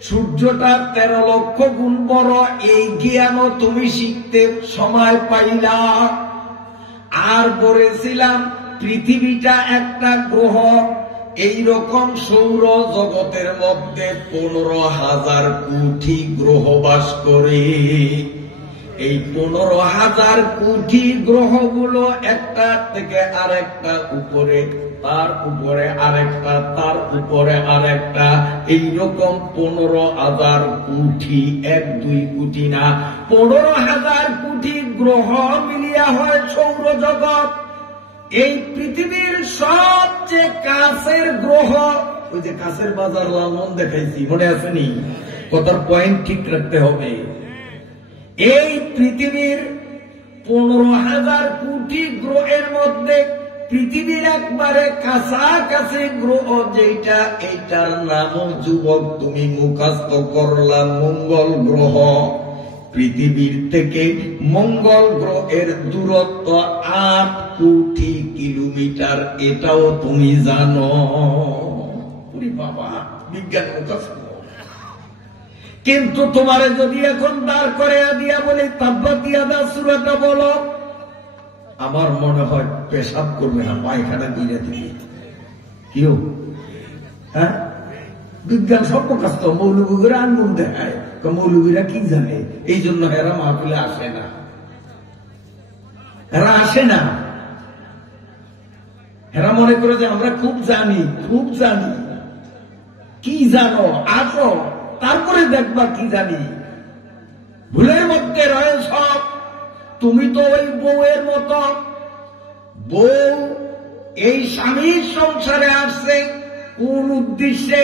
সূর্যটা 13 লক্ষ গুণ বড়, এই জ্ঞানও তুমি শিখতে সময় পাইলা। আর বলেছিলাম পৃথিবীটা একটা গ্রহ, এইরকম সৌর জগতের মধ্যে 15,000 কোটি গ্রহ বাস করে। এই 15,000 কোটি গ্রহগুলো একটা থেকে আরেকটা উপরে, তার উপরে আরেকটা, তার উপরে আরেকটা, এইরকম 15,000 কোটি, 1-2 কোটি না, 15,000 কোটি গ্রহ মিলিয়া হয় সৌরজগৎ। এই পৃথিবীর সবচেয়ে কাছের গ্রহ, ওই যে কাছের বাজার লালমোহন দেখাইছি, মনে আছে নি? কথার পয়েন্ট ঠিক রাখতে হবে। এই পৃথিবীর 15,000 কোটি গ্রহের মধ্যে পৃথিবীর একবারে কাছাকাছি গ্রহ যেটা, এটার নাম যুবক তুমি মুখস্থ করলাম মঙ্গল গ্রহ। পৃথিবীর থেকে মঙ্গল গ্রহের দূরত্ব 8 কোটি কিলোমিটার, এটাও তুমি জানো? বাবা, বিজ্ঞান মুখস্থ। কিন্তু তোমারে যদি এখন দাঁড় করে দিয়া বলি তাব্বাত ইয়াদা সূরাটা বলো, আমার মনে হয় পেশাব করবে না, পায়খানা দিয়ে দিবে। কেউ হ্যাঁ, বিজ্ঞান সব মুখস্থ। মৌলবীরা আঙ্গুল দেখায়, মৌলবীরা কি জানে, এই জন্য এরা মাহফিলে আসে না, এরা আসে না। এরা মনে করে যে আমরা খুব জানি, খুব জানি। কি জানো? আসো, তারপরে দেখবা কি জানি। ভুলের মধ্যে রয়ে সব। তুমি তো ওই বউয়ের মতো। বউ এই স্বামীর সংসারে আসছে কোন উদ্দেশ্যে?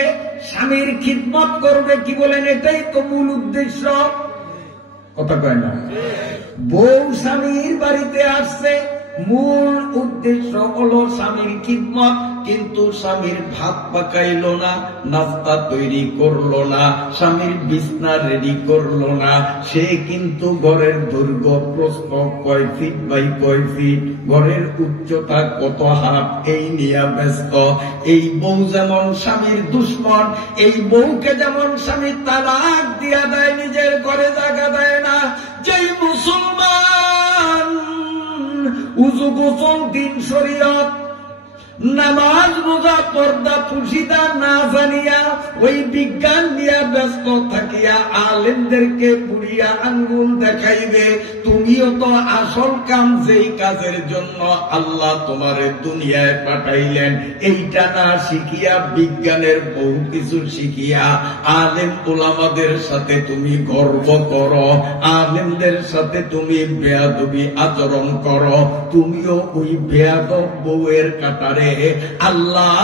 স্বামীর খিদমত করবে, কি বলেন? এটাই তো মূল উদ্দেশ্য। কথা কয় না? বউ স্বামীর বাড়িতে আসছে, মূল উদ্দেশ্য হলো স্বামীর খিদমত। কিন্তু স্বামীর ভাত পাকাইলো না, নাস্তা তৈরি করলো না, স্বামীর বিছনা রেডি করলো না। সে কিন্তু ঘরের দৈর্ঘ্য প্রস্থ কয় ফিট বাই কয় ফিট, ঘরের উচ্চতা কত হাত, এই নিয়ে ব্যস্ত। এই বউ যেমন স্বামীর দুশ্মন, এই বউকে যেমন স্বামী তালাক দিয়া দেয়, নিজের ঘরে জায়গা দেয় না। যেই মুসলমান উযু গোসল দিন শরীয়ত নামাজ রোজা পর্দা পুশিদা না জানিয়া ওই বিজ্ঞান নিয়ে ব্যস্ত থাকিয়া আলেমদেরকে পুড়িয়া আঙ্গুল দেখাইবে, তুমিও তো আসল কাম যেই কাজের জন্য আল্লাহ তোমারে দুনিয়ায় পাঠাইলেন এইটা না শিখিয়া, বিজ্ঞানের বহু কিছু শিখিয়া আলেম ওলামাদের সাথে তুমি গর্ব করো, আলেমদের সাথে তুমি বেয়াদবি আচরণ করো। তুমিও ওই বেয়াদব বউয়ের কাতারে আল্লাহ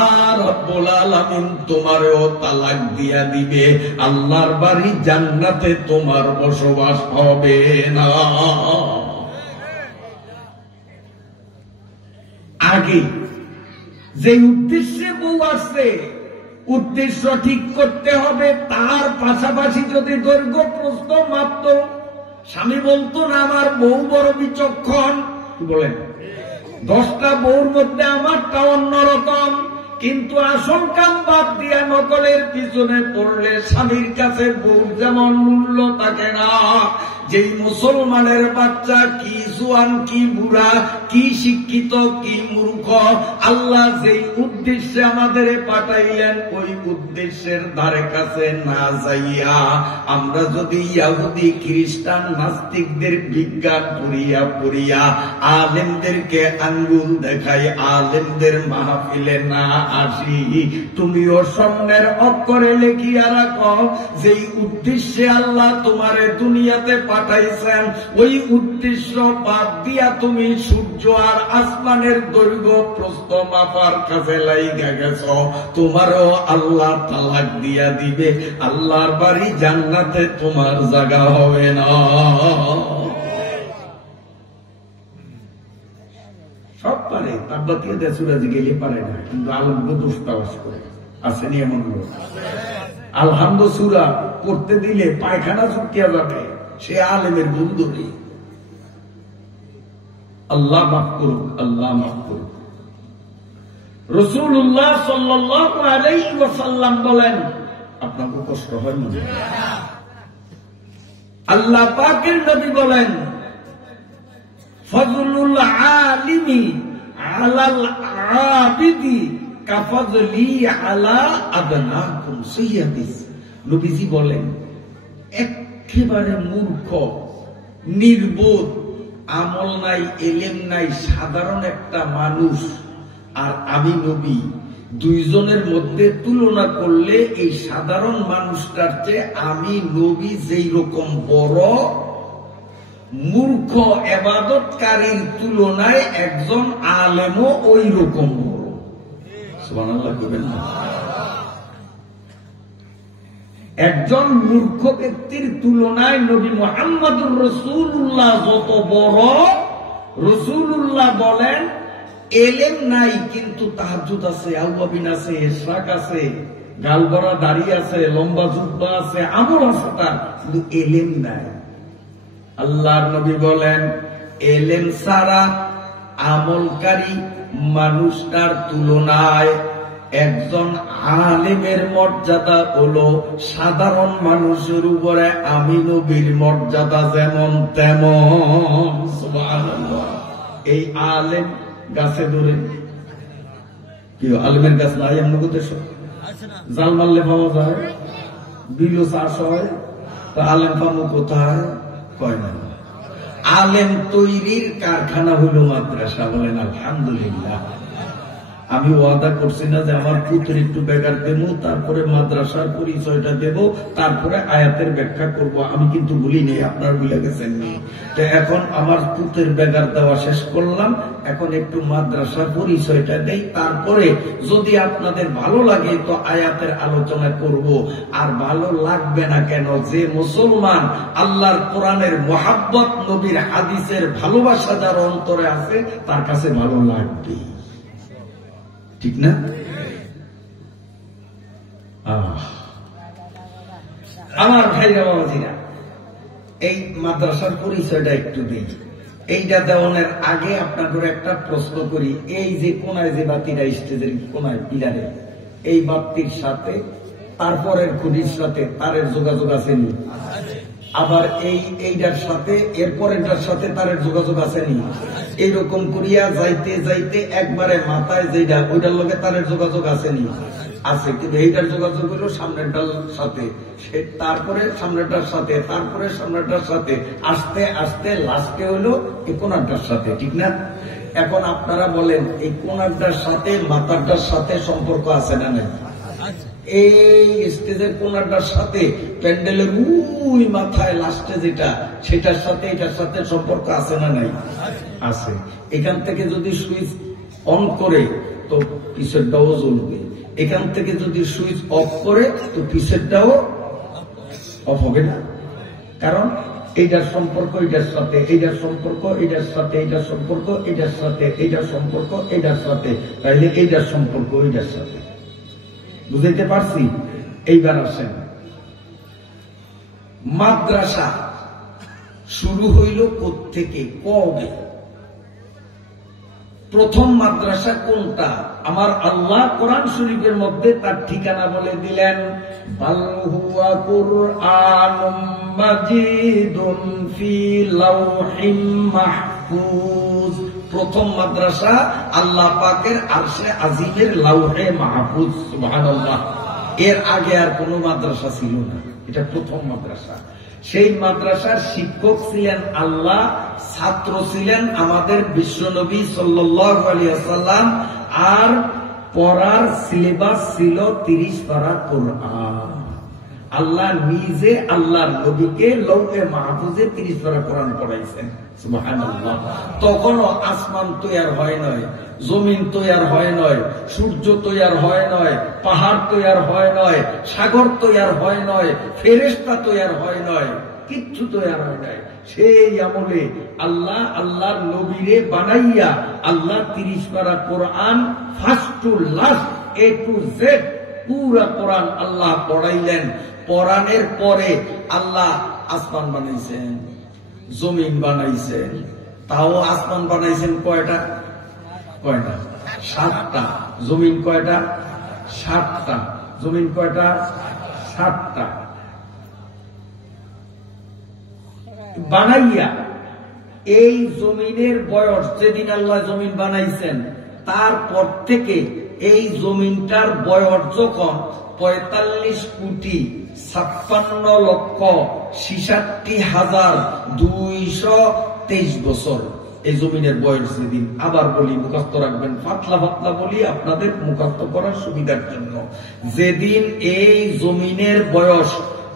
রাব্বুল আলামিন তোমারও তালাক দিয়া দিবে। আল্লাহর বাড়ি জান্নাতে তোমার বসবাস হবে না। আগে যে উদ্দেশ্যে বউ আসছে, উদ্দেশ্য ঠিক করতে হবে। তার পাশাপাশি যদি দৈর্ঘ্য প্রস্থ মাপত, স্বামী বলতো না আমার বউ বড় বিচক্ষণ, কি বলেন? 10টা বউর মধ্যে আমারটা অন্যরকম। কিন্তু আসল কাম বাদ দিয়া নকলের পিছনে পড়লে স্বামীর কাছে বউ যেমন মূল্য থাকে না। যেই মুসলমানের বাচ্চা কি জোয়ান কি বুড়া, কি শিক্ষিত কি মূর্খ, আল্লাহ যেই উদ্দেশ্যে আমাদের পাঠাইলেন ওই উদ্দেশ্যের ধারে কাছে না যাইয়া আমরা যদি ইহুদি খ্রিস্টান নাস্তিকদের বিজ্ঞান পড়িয়া পড়িয়া আলেমদেরকে আঙ্গুল দেখাই, আলেমদের মাহফিলে না আসি, তুমিও স্বর্ণের অক্ষরে লেখিয়া রাখো যেই উদ্দেশ্যে আল্লাহ তোমারে দুনিয়াতে পাঠাইছেন ওই উদ্দেশ্য বাদ দিয়া তুমি সূর্য আর আসমানের দৈর্ঘ্য প্রস্থ মাপার কাছে লাইগা গেছ, তোমারও আল্লাহ তালাক দিয়া দিবে। আল্লাহর বাড়ি জান্নাতে তোমার জায়গা হবে না। সব পারে, তাব্বাতিয়া দিয়ে সুরাজি গেলে পারে না, কিন্তু আলম্ব দুষ্টাওয়াজ করে আসেনি এমন লোক। আলহামদু সূরা পড়তে দিলে পায়খানা ছুটিয়া যাবে, সে আলেমের বন্ধুরি। আল্লাহ মাফ করুক, আল্লাহ মাফ করুক। রাসূলুল্লাহ সাল্লাল্লাহু আলাইহি ওয়াসাল্লাম বলেন, আপনাকে কষ্ট হয় না? আল্লাহ পাকের নবী বলেন, ফজলুল আলিমি আলাল আবিদি কাফজলি আলা আদনাকুম। সহিহ হাদিস। নবীজি বলেন, একেবারে মূর্খ, নির্বোধ, আমল নাই, এলেম নাই, সাধারণ একটা মানুষ আর আমি নবী, দুইজনের মধ্যে তুলনা করলে এই সাধারণ মানুষটার চেয়ে আমি নবী যেই রকম বড়, মূর্খ ইবাদতকারীর তুলনায় একজন আলেমও ওই রকম বড়। সুবহানাল্লাহ কইবেন না? একজন মূর্খ ব্যক্তির তুলনায় নবী মুহাম্মদুর রাসূলুল্লাহ যত বড়। রাসূলুল্লাহ বলেন এলেম নাই কিন্তু তাহাজ্জুদ আছে, আউয়াবিন আছে, ইশরাক আছে, গাল ভরা দাড়ি আছে, লম্বা জুব্বা আছে, আমল আছে তার, কিন্তু এলেম নাই। আল্লাহর নবী বলেন এলেম ছাড়া আমলকারী মানুষটার তুলনায় একজন আলেমের মর্যাদা হলো সাধারণ মানুষের উপরে আমি নবীর মর্যাদা যেমন তেমন। সুবহানাল্লাহ। এই আলেম গাছে ধরে কি আলেমের গাছ নাই আমাদের দেশে? জাল মারলে পাওয়া যায়, বিলো চাষ হয়, তা আলেম পাবো কোথায়? কয় না। আলেম তৈরির কারখানা হইল মাদ্রাসা। বলেন আলহামদুলিল্লাহ। আমি ওয়াদা করছি না যে আমার পুত্র একটু বেকার দেব, তারপরে মাদ্রাসার পরিচয়টা দেব, তারপরে আয়াতের ব্যাখ্যা করব। আমি কিন্তু বলি নেই, আপনার ভুলে গেছেন নি। তো এখন আমার পুত্রের বেকার দেওয়া শেষ করলাম, এখন একটু মাদ্রাসার পরিচয়টা দেই, তারপরে যদি আপনাদের ভালো লাগে তো আয়াতের আলোচনা করব। আর ভালো লাগবে না কেন? যে মুসলমান আল্লাহর কোরআনের মুহাব্বত, নবীর হাদিসের ভালোবাসা যার অন্তরে আছে, তার কাছে ভালো লাগবে, ঠিক না? আমার ভাইরা বাবাজিরা, এই মাদ্রাসার পরিচয়টা একটু দিই। এইটা দেওয়ানোর আগে আপনাদের একটা প্রশ্ন করি। এই যে কোনায় যে বাতিটা স্টেজের কোনায় পিলারে, এই বাতির সাথে তারপরের খুঁটির সাথে তারের যোগাযোগ আছে নি? আবার এইটার সাথে এরপরেরটার সাথে তারের যোগাযোগ আছে নি? এইরকম করিয়া যাইতে যাইতে একবারে মাথায় যেটা ওইটার লগে তারের যোগাযোগ আছে নি? আছে। কিন্তু এইটার যোগাযোগ হলো সামনেটার সাথে, তারপরে সামনেটার সাথে, তারপরে সামনেটার সাথে, আস্তে আস্তে লাস্টে হলো এই কোনারটার সাথে, ঠিক না? এখন আপনারা বলেন এই কোনারটার সাথে মাথাটার সাথে সম্পর্ক আছে না নাই? এই স্টেজের কোনারটার সাথে প্যান্ডেলের ওই মাথায় লাস্টে যেটা, সেটার সাথে এটার সাথে সম্পর্ক আছে না নাই? আছে। এখান থেকে যদি সুইচ অন করে তো পিছেরটাও জ্বলবে, এখান থেকে যদি সুইচ অফ করে তো পিছেরটাও অফ হবে না। কারণ এইটার সম্পর্ক এইটার সাথে, এইটার সম্পর্ক এইটার সাথে, এইটার সম্পর্ক এইটার সাথে, এইটার সম্পর্ক এইটার সাথে, তাইলে এইটার সম্পর্ক এইটার সাথে। বুঝাইতে পারছি? এইবার আসেন, মাদ্রাসা শুরু হইল কোত্থেকে, কবে? প্রথম মাদ্রাসা কোনটা? আমার আল্লাহ কোরআন শরীফের মধ্যে তার ঠিকানা বলে দিলেন, বাল হুয়া কুরআনুম মাজিদুন ফি লাওহিম মাহফুজ। প্রথম মাদ্রাসা আল্লাহ পাকের আরশে আজিমের লাওহে মাহফুজ। সুবহানাল্লাহ। এর আগে আর কোন মাদ্রাসা ছিল না, এটা প্রথম মাদ্রাসা। সেই মাদ্রাসার শিক্ষক ছিলেন আল্লাহ, ছাত্র ছিলেন আমাদের বিশ্বনবী সাল্লাল্লাহু আলাইহি ওয়াসাল্লাম, আর পড়ার সিলেবাস ছিল 30 পারা কোরআন। আল্লাহ নিজে আল্লাহর নবীকে লৌহে মাহফুজে 30 পারা কোরআন পড়াইছেন। সুবহানাল্লাহ। তখনও আসমান তৈয়ার হয় নয়, জমিন তৈয়ার হয় নয়, সূর্য তৈয়ার হয় নয়, পাহাড় তৈয়ার হয় নয়, সাগর তৈয়ার হয় নয়, ফেরেশতা তৈয়ার হয় নয়, কিচ্ছু তৈয়ার হয় নাই। সেই আমলে আল্লাহ আল্লাহর নবীরে বানাইয়া আল্লাহ 30 পারা Quran first to last, A to Z পুরা কোরআন আল্লাহ পড়াইলেন। পড়ানোর পরে আল্লাহ আসমান বানাইছেন, জমিন বানাইছেন। তাও আসমান বানাইছেন কয়টা? কয়টা? 7টা। জমিন কয়টা? 7টা। জমিন কয়টা? 7টা। বানাইয়া এই জমিনের বয়স, যেদিন আল্লাহ জমিন বানাইছেন তারপর থেকে এই জমিনটার বয়স যখন 45,66,223 বছর, এই জমিনের বয়স যেদিন। আবার বলি, মুখস্থ রাখবেন, পাতলা পাতলা বলি আপনাদের মুখস্থ করার সুবিধার জন্য। যেদিন এই জমিনের বয়স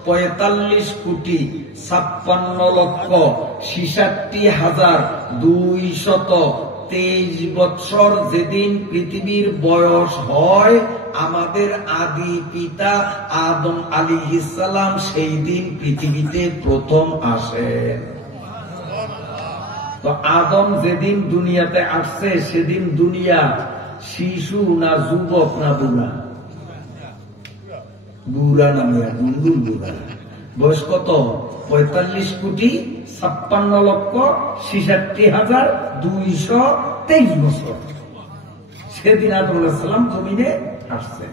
45,56,223 বৎসর যেদিন পৃথিবীর বয়স হয়, আমাদের আদি পিতা আদম আলাইহিস সালাম সেই দিন পৃথিবীতে প্রথম আসেন। তো আদম যেদিন দুনিয়াতে আসছে সেদিন দুনিয়া শিশু না যুবক না বুড়া? বুড়া নামে গুনগুন বুড়া। বয়স কত? 45,56,56,223 বছর। সেদিন আদম আলাইহিস সালাম জমিনে আসছেন।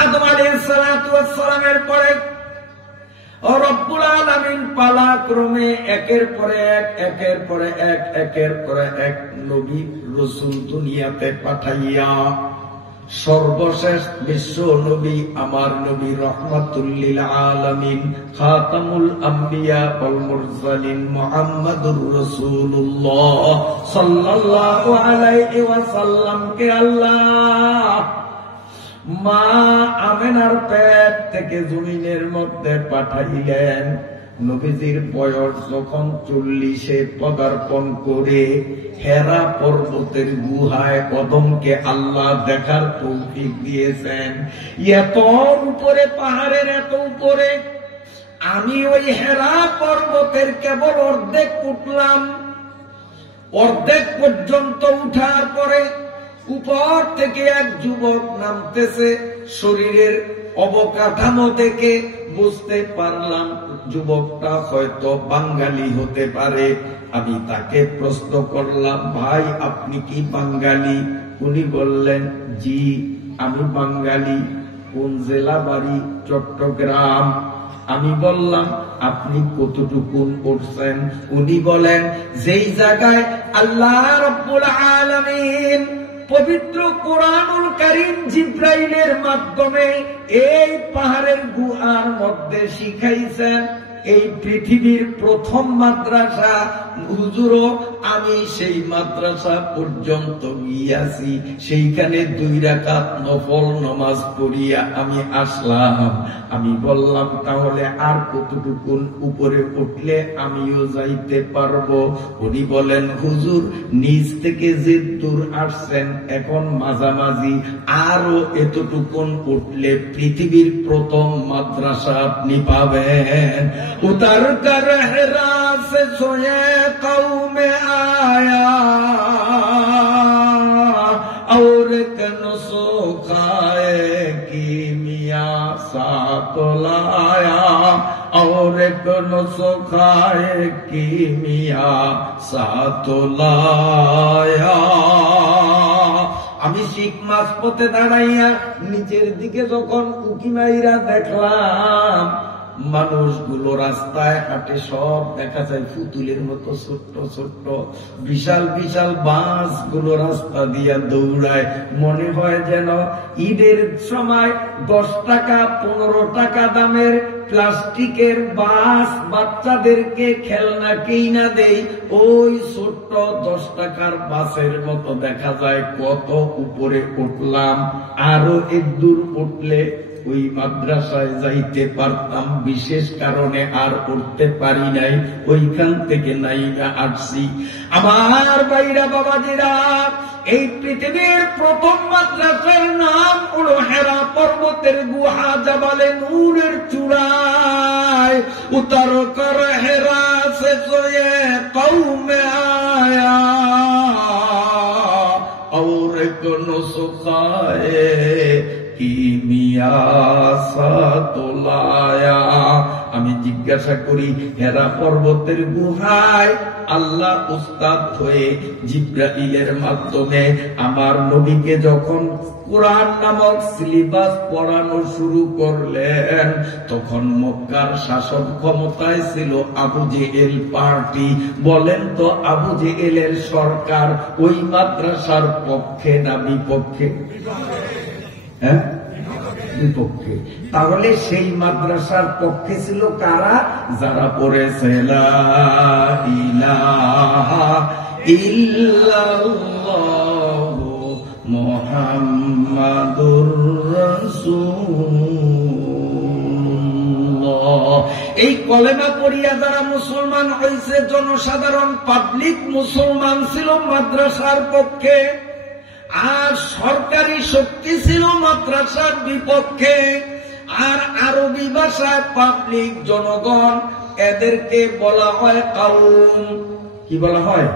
আদম আলাইহিস সালামের পরে রব্বুল আলামিন পালাক্রমে একের পরে এক নবী রাসূল দুনিয়াতে পাঠাইয়া সর্বশেষ বিশ্ব নবী আমার নবী রাহমাতুল লিল আলামিন খাতামুল আম্বিয়া ওয়াল মুরসালিন মুহাম্মাদুর রাসূলুল্লাহ সাল্লাল্লাহু আলাইহি ওয়াসাল্লাম কে আল্লাহ মা আমেনার পেট থেকে জমিনের মধ্যে পাঠাইলেন। নবীজির বয়স যখন 40-এ পদার্পণ করে হেরা পর্বতের গুহায় কদমকে আল্লাহ দেখার তৌফিক দিয়েছেন। এত উপরে, পাহাড়ের এত উপরে, আমি ওই হেরা পর্বতের কেবল অর্ধেক উঠলাম। অর্ধেক পর্যন্ত উঠার পরে উপর থেকে এক যুবক নামতেছে। শরীরের অবকাঠামো দেখে বুঝতে পারলাম যুবকটা হয়তো বাঙালি হতে পারে। আমি তাকে প্রশ্ন করলাম, ভাই আপনি কি বাঙালি? উনি বললেন, জি আমি বাঙালি। কোন জেলা বাড়ি? চট্টগ্রাম। আমি বললাম, আপনি কতটুকু পড়ছেন? উনি বলেন, যেই জায়গায় আল্লাহ রাব্বুল আলামিন পবিত্র কোরআনুল কারীম জিবরাইলের মাধ্যমে এই পাহাড়ের গুহার মধ্যে শিখাইছেন, এই পৃথিবীর প্রথম মাদ্রাসা হুজুরও আমি সেই মাদ্রাসা পর্যন্ত গিয়াছি। সেইখানে 2 রাকাত নফল নামাজ পড়িয়া আমি আসলাম। আমি বললাম, তাহলে আর কতটুকু উপরে উঠলে আমিও যাইতে পারবো? উনি বলেন, হুজুর নিচ থেকে যে দূর আসছেন এখন মাঝামাঝি আরো এতটুকুন উঠলে পৃথিবীর প্রথম মাদ্রাসা আপনি পাবেন। उतर कर हेरा से सोए कौमे आया और कनसो खाए की मिया साथ लाया और कनसो खाए की मिया साथ लाया। আমি শিখ মাঝপথে দাঁড়াইয়া নিচের দিকে যখন উকি মাইরা দেখলাম মানুষগুলো রাস্তায় হাঁটে, সব দেখা যায় পুতুলের মতো ছোট্ট ছোট্ট। বিশাল বিশাল বাস গুলো রাস্তা দিয়া দৌড়ায়, মনে হয় যেন ঈদের সময় 10 টাকা 15 টাকা দামের প্লাস্টিকের বাস বাচ্চাদেরকে খেলনা কিনা দেই, ওই ছোট্ট 10 টাকার বাসের মতো দেখা যায়। কত উপরে উঠলাম, আরো এক দূর উঠলে ওই মাদ্রাসায় যাইতে পারতাম। বিশেষ কারণে আর উঠতে পারি নাই, ওইখান থেকে নাইবা আসছি। আমার ভাইরা বাবাজিরা, এই পৃথিবীর প্রথম মাদ্রাসার নাম হলো হেরা পর্বতের গুহা জাবালে নূরের চূড়ায়। উতার কর হেরা সে সোয়ে কৌমে আয়া और কোন সুখায়ে কি মিয়া সাতলায়া। আমি জিজ্ঞাসা করি, হেরা পর্বতের গুহায় আল্লাহ উস্তাদ হয়ে জিবরাইলের মাধ্যমে আমার নবীকে যখন কোরআন নামক সিলেবাস পড়ানো শুরু করলেন, তখন মক্কার শাসন ক্ষমতায় ছিল আবু জেহেল পার্টি। বলেন তো, আবু জেহেলের সরকার ওই মাদ্রাসার পক্ষে না বিপক্ষে? হ্যাঁ, বিপক্ষে। তাহলে সেই মাদ্রাসার পক্ষে ছিল কারা? যারা পড়েছে লা ইলাহা ইল্লাল্লাহু মুহাম্মাদুর রাসূলুল্লাহ। এই কলেমা পড়িয়া যারা মুসলমান হয়েছে, জনসাধারণ পাবলিক মুসলমান ছিল মাদ্রাসার পক্ষে। আর সরকারি শক্তি ছিল মাদ্রাসার বিপক্ষে, আর আরবি ভাষায় পাবলিক জনগণ, এদেরকে বলা হয় কাউম। কি বলা হয়?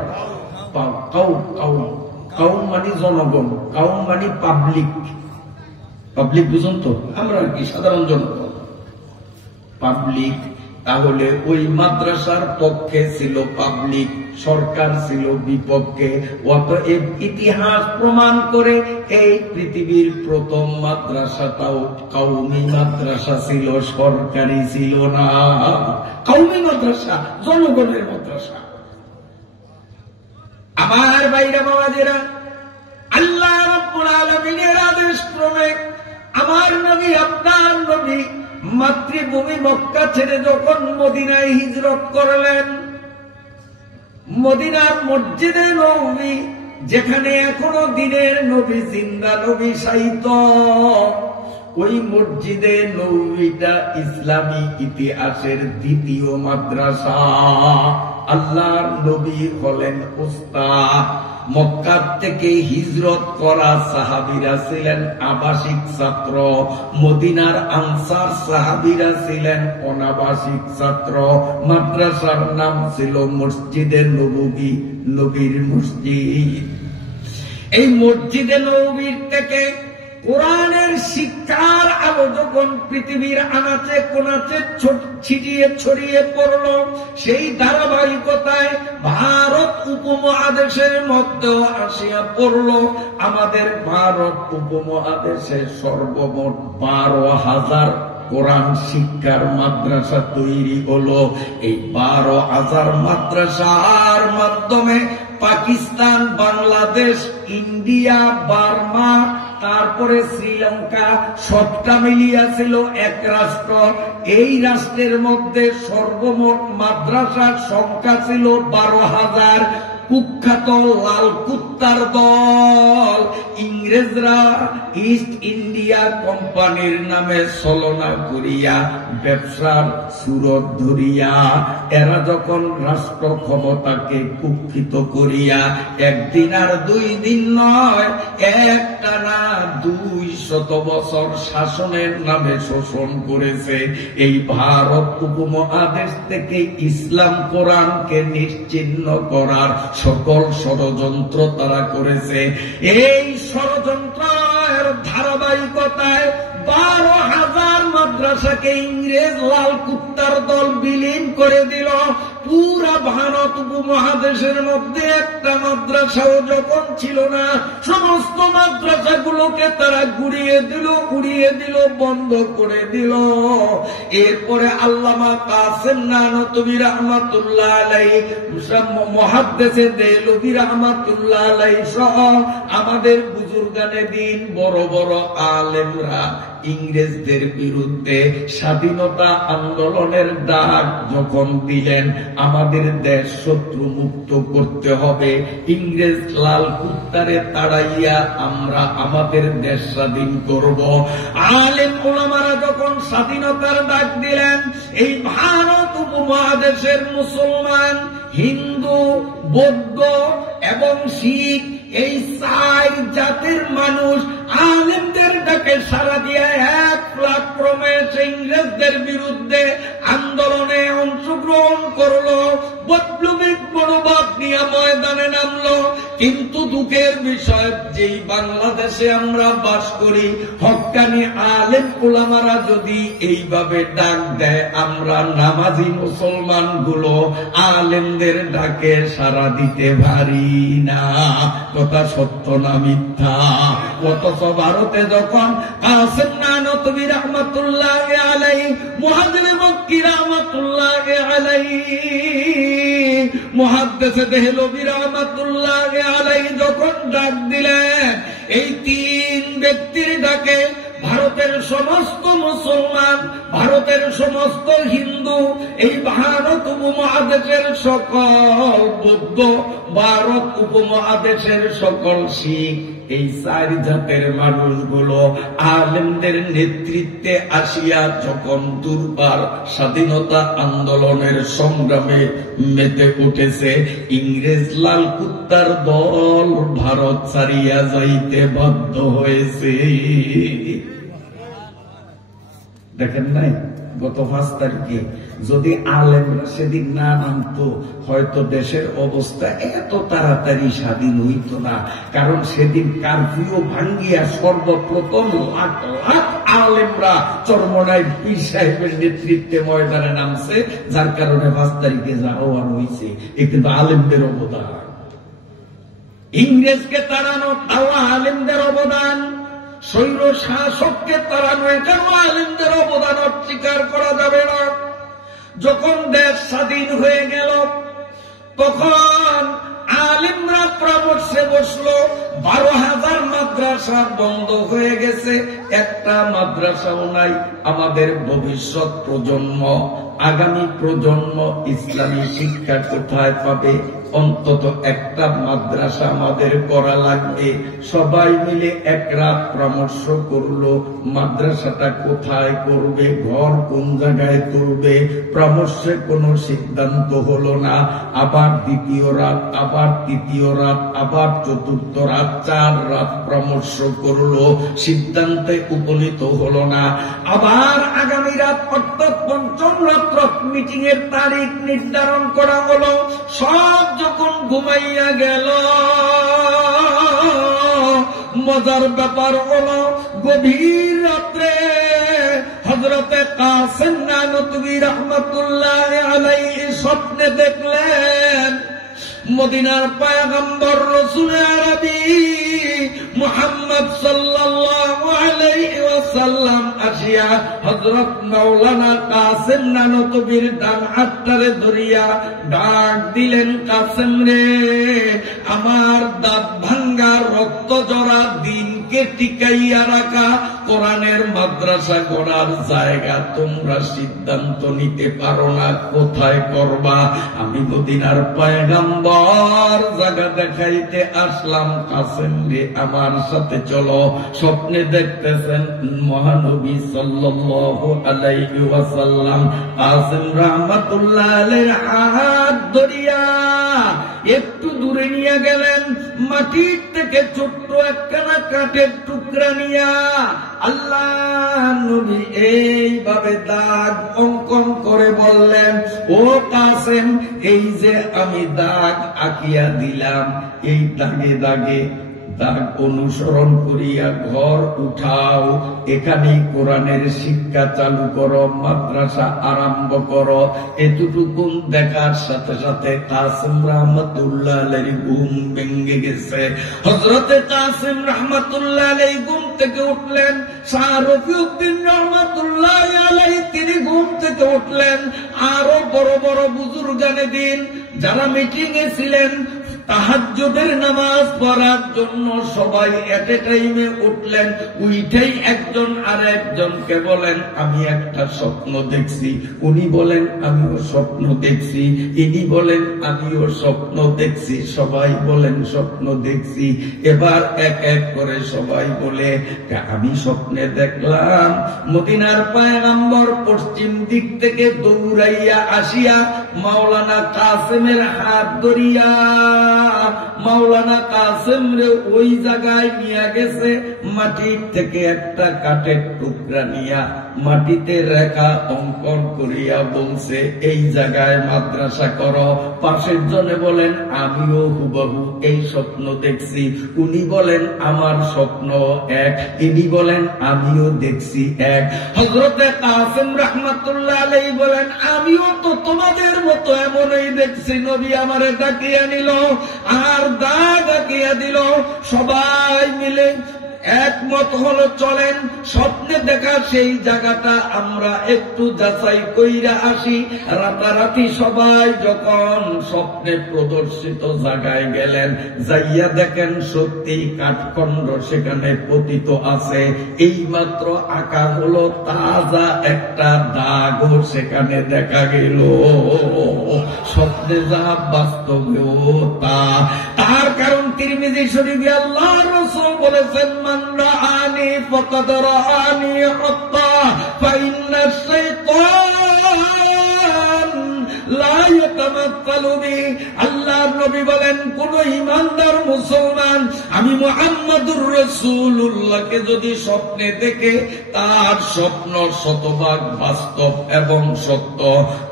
কাউম মানে জনগণ, কাউম মানে পাবলিক। পাবলিক বুঝুন তো, আমরা কি সাধারণ জনগণ, পাবলিক। তাহলে ওই মাদ্রাসার পক্ষে ছিল পাবলিক, সরকার ছিল বিপক্ষে। অতএব ইতিহাস প্রমাণ করে এই পৃথিবীর প্রথম মাদ্রাসাটাও কওমি মাদ্রাসা ছিল, সরকারি ছিল না। কওমি মাদ্রাসা, জনগণের মাদ্রাসা। আমার ভাইরা বাবাজিরা, আল্লাহ রাব্বুল আলামিনের আদেশ ক্রমে আমার নবী, আপনার নবী মাতৃভূমি মক্কা ছেড়ে যখন মদিনায় হিজরত করলেন, মদিনার মসজিদে নববী, যেখানে এখনো দিনের নবী জিন্দা নবী শায়িত, ওই মসজিদে নববীটা ইসলামী ইতিহাসের দ্বিতীয় মাদ্রাসা। আল্লাহর নবী হলেন উস্তাদ। মক্কা থেকে হিজরত করা সাহাবীরা ছিলেন আবাসিক ছাত্র, মদিনার আনসার সাহাবীরা ছিলেন অনাবাসিক ছাত্র। মাদ্রাসার নাম ছিল মসজিদে নববী, নবীর মসজিদ। এই মসজিদে নববীর থেকে কোরআনের শিক্ষার আলো যখন পৃথিবীর আনাচে কোনাচে ছিটিয়ে ছড়িয়ে পড়ল, সেই ধারাবাহিকতায় ভারত উপমহাদেশের মধ্যেও আসিয়া পড়ল। আমাদের ভারত উপমহাদেশে সর্বমোট 12,000 কোরআন শিক্ষার মাদ্রাসা তৈরি হলো। এই 12,000 মাদ্রাসার মাধ্যমে পাকিস্তান, বাংলাদেশ, ইন্ডিয়া, বার্মা, তারপরে শ্রীলঙ্কা সবটা মিলিয়া ছিল এক রাষ্ট্র। এই রাষ্ট্রের মধ্যে সর্বমোট মাদ্রাসার সংখ্যা ছিল 12,000। কুখ্যাত লাল কুত্তার দল ইংরেজরা ইস্ট ইন্ডিয়া কোম্পানির নামে ছলনা করিয়া ব্যবসার সুরত ধরিয়া, এরা যখন রাষ্ট্র ক্ষমতাকে কুক্ষিত করিয়া একদিন আর 2 দিন নয়, একটানা 200 বছর শাসনের নামে শোষণ করেছে। এই ভারত উপমহাদেশ থেকে ইসলাম কোরআনকে নিশ্চিহ্ন করার সকল ষড়যন্ত্র তারা করেছে। এই ষড়যন্ত্রের ধারাবাহিকতায় 12,000 মাদ্রাসাকে ইংরেজ লাল কুত্তার দল বিলীন করে দিল। পুরা ভারত উপমহাদেশের মধ্যে একটা মাদ্রাসাও যখন ছিল না, সমস্ত মাদ্রাসাগুলোকে তারা উড়িয়ে দিল, বন্ধ করে দিল। এরপরে আল্লামা কাসেম নানতবী রাহমাতুল্লাহ আলাইহি, মুহাদ্দিসে দেহলভী রাহমাতুল্লাহ আলাইহি সহ আমাদের বুজুর্গানে দিন, বড় বড় আলেমরা ইংরেজদের বিরুদ্ধে স্বাধীনতা আন্দোলনের ডাক যখন দিলেন, আমাদের দেশ শত্রু মুক্ত করতে হবে, ইংরেজ লাল কুত্তারে তাড়াইয়া আমরা আমাদের দেশ স্বাধীন করব। আলেম ওলামারা যখন স্বাধীনতার ডাক দিলেন, এই ভারত উপমহাদেশের মুসলমান, হিন্দু, বৌদ্ধ এবং শিখ, এই 4 জাতির মানুষ আলেমদের ডাকে সাড়া দিয়ে 1 লাখ ক্রমে ইংরেজদের বিরুদ্ধে আন্দোলনে অংশগ্রহণ করলো, বৈপ্লবিক মনোভাব নিয়ে ময়দানে নামলো। কিন্তু দুঃখের বিষয়, যেই বাংলাদেশে আমরা বাস করি, হক্কানি আলেম ওলামারা যদি এইভাবে ডাক দেয়, আমরা নামাজি মুসলমান গুলো আলেমদের ডাকে সাড়া দিতে পারি না। কথা সত্য না মিথ্যা? অথচ ভারতে যখন কাসেম নানতবী রাহমাতুল্লাহ আলাইহি, মুহাদ্দিস মক্কি রাহমাতুল্লাহ আলাইহি, মুহাদ্দিসে দেহলভী রাহমাতুল্লাহ আলাইহি যখন ডাক দিলেন, এই 3 ব্যক্তির ডাকে ভারতের সমস্ত মুসলমান, ভারতের সমস্ত হিন্দু, হিন্দু, এই ভারত উপমহাদেশের সকল বৌদ্ধ, ভারত উপমহাদেশের সকল শিখ, এই চার জাতের মানুষগুলো আলেমদের নেতৃত্বে আসিয়া যখন দুর্বার স্বাধীনতা আন্দোলনের সংগ্রামে মেতে উঠেছে, ইংরেজ লাল কুত্তার দল ভারত ছাড়িয়া যাইতে বাধ্য হয়েছে। দেখেন নাই গত 5 তারিখে যদি আলেমরা সেদিন না নামতো, হয়তো দেশের অবস্থা এত তাড়াতাড়ি স্বাধীন হইত না। কারণ সেদিন কারফিউ ভাঙ্গিয়া সর্বপ্রথম লাখ লাখ আলেমরা চরমনাই পীর সাহেবের নেতৃত্বে ময়দানে নামছে, যার কারণে 5 তারিখে যাওয়ার হয়েছে। এ কিন্তু আলেমদের অবদান। ইংরেজকে তাড়ানো তাও আলেমদের অবদান, স্বৈর শাসককে তাড়ানো এটাও আলেমদের অবদান অস্বীকার করা যাবে না। যখন দেশ স্বাধীন হয়ে গেল, তখন আলেমরা পরামর্শে বসলো। 12,000 মাদ্রাসা বন্ধ হয়ে গেছে, একটা মাদ্রাসাও নাই। আমাদের ভবিষ্যৎ প্রজন্ম, আগামী প্রজন্ম ইসলামী শিক্ষা কোথায় পাবে? অন্তত একটা মাদ্রাসা আমাদের করা লাগবে। সবাই মিলে এক রাত পরামর্শ করলো, মাদ্রাসাটা কোথায় করবে, ঘর কোন জায়গায় তুলবে। পরামর্শে কোনো সিদ্ধান্ত হলো না। আবার দ্বিতীয় রাত, আবার তৃতীয় রাত, আবার চতুর্থ রাত, 4 রাত পরামর্শ করলো, সিদ্ধান্তে উপনীত হলো না। আবার আগামী রাত অর্থাৎ 5ম রাত্র মিটিং এর তারিখ নির্ধারণ করা হলো। সব যখন ঘুমাইয়া গেল, মজার ব্যাপার হলো গভীর রাত্রে হযরতে কাসেম নানতুবী রাহমাতুল্লাহ আলাইহি স্বপ্নে দেখলেন মদিনার পয়গম্বর রাসূল আরবী মুহাম্মদ সাল্লাল্লাহু আলাইহি ওয়াসাল্লাম আসিয়া হযরত মাওলানা কাসেম নানতুবীর ডান হাতটারে ধরিয়া ডাক দিলেন, কাসেম রে, আমার দাঁত ভাঙ্গা রক্ত জড়া দিনকে টিকাইয়া রাখা কোরআনের মাদ্রাসা করার জায়গা তোমরা সিদ্ধান্ত নিতে পারো না, কোথায় করবা? আমি মদিনার পয়গম্বর জায়গা দেখাইতে আসলাম, কাসেম রে আমার সাথে চলো। স্বপ্নে দেখতেছেন মহানবী সাল্লাল্লাহু আলাইহি ওয়াসাল্লাম কাসেম রাহমাতুল্লাহ আলাইহির হাত ধরিয়া একটু দূরে নিয়ে গেলেন। মাটির থেকে ছোট্ট একখানা কাঠের টুকরা নিয়া আল্লাহ নবী এইভাবে দাগ অঙ্কন করে বললেন, ও কাসেম, এই যে আমি দাগ আঁকিয়া দিলাম, এই দাগে দাগে দাগ অনুসরণ করিয়া ঘর উঠাও, এখানে কোরআনের শিক্ষা চালু করো, মাদ্রাসা আরম্ভ করো। এতটুকু দেখার সাথে সাথে কাসেম রাহমাতুল্লাহ আলাইহি ঘুম ভেঙে গেছে। হযরতে কাসেম রাহমাতুল্লাহ আলাইহি ঘুম থেকে উঠলেন। শাহ রফিউদ্দিন রাহমাতুল্লাহ আলাইহি তিনি ঘুম থেকে উঠলেন। আরো বড় বড় বুজুর্গানে দিন যারা মিটিং এ ছিলেন, তাহাজ্জুদের নামাজ পড়ার জন্য সবাই এট এ টাইমে উঠলেন। উঠেই একজন আর একজনকে বলেন, আমি একটা স্বপ্ন দেখছি। উনি বলেন, আমিও স্বপ্ন দেখছি। ইনি বলেন, আমিও স্বপ্ন দেখছি। সবাই বলেন, স্বপ্ন দেখছি। এবার এক এক করে সবাই বলে, আমি স্বপ্নে দেখলাম মদিনার পয়গম্বর পশ্চিম দিক থেকে দৌড়াইয়া আসিয়া মাওলানা কাসেমের হাত ধরিয়া মাওলানা কাসেম রে ওই জায়গায় নিয়ে গেছে। মাটির থেকে একটা কাঠের টুকরা নিয়া মাটিতে রেখা অঙ্কন করিয়া বলছে, এই জায়গায় মাদ্রাসা করো। পাশের জনে বলেন, আমিও হুবহু এই স্বপ্ন দেখছি। উনি বলেন, আমার স্বপ্ন এক। ইনি বলেন, আমিও দেখছি এক। হযরতে কাসেম রাহমাতুল্লাহ আলাইহি বলেন, আমিও তো তোমাদের মতো এমনই দেখছি। নবী আমারে ডাকিয়া নিল আর দাগ আঁকিয়া দিল। সবাই মিলে একমত হলো, চলেন স্বপ্নে স্বপ্নে দেখা সেই জায়গাটা আমরা একটু যাচাই কইরা আসি। রাতারাতি সবাই যখন স্বপ্নে প্রদর্শিত জায়গায় গেলেন, যাইয়া দেখেন সত্যি কাঠখণ্ড সেখানে পতিত আছে। এইমাত্র আঁকা হলো, তাজা একটা দাগও সেখানে দেখা গেল। স্বপ্নে যা, বাস্তবেও তা। তার কারণ তিরমিজি শরীফে আল্লাহর রাসূল বলেছেন, মান রাআনি ফাকাদ রাআনি হাত্তা ফাইন্না শাইতান লা ইয়াতামাক্কালু বি। আল্লাহর নবী বলেন, কোন ঈমানদার মুসলমান আমি মুহাম্মদুর রাসূলুল্লাহকে যদি স্বপ্নে দেখে, তার স্বপ্ন শতভাগ বাস্তব এবং সত্য।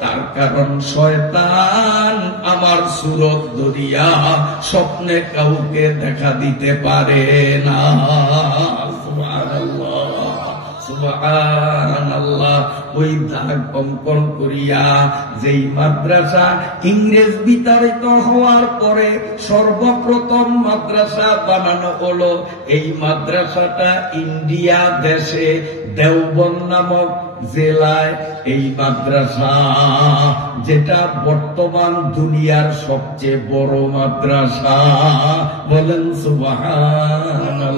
তার কারণ শয়তান আমার সুরত ধরিয়া স্বপ্নে কাউকে দেখা দিতে পারে না। সুবহানাল্লাহ, সুবহানাল্লাহ। ওই দাগ অঙ্কন করিয়া যেই মাদ্রাসা ইংরেজ বিতাড়িত হওয়ার পরে সর্বপ্রথম মাদ্রাসা বানানো হলো, এই মাদ্রাসাটা ইন্ডিয়া দেশে দেওবন্দ নামক জেলায় এই মাদ্রাসা, যেটা বর্তমান দুনিয়ার সবচেয়ে বড় মাদ্রাসা। বলেন সুবহানাল্লাহ।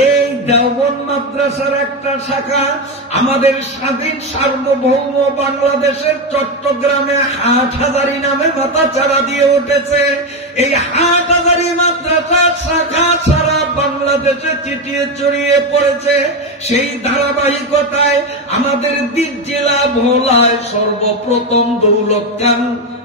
এই দেওবন্দ মাদ্রাসার একটা শাখা আমাদের স্বাধীন সার্বভৌম বাংলাদেশের চট্টগ্রামে হাটহাজারী নামে মাথাচাড়া দিয়ে উঠেছে। এই হাটহাজারী মাদ্রাসার শাখা সারা বাংলাদেশে চিটিয়ে ছড়িয়ে পড়েছে। সেই ধারাবাহিকতায় আমাদের দ্বীপ জেলা ভোলায় সর্বপ্রথম দৌলতখান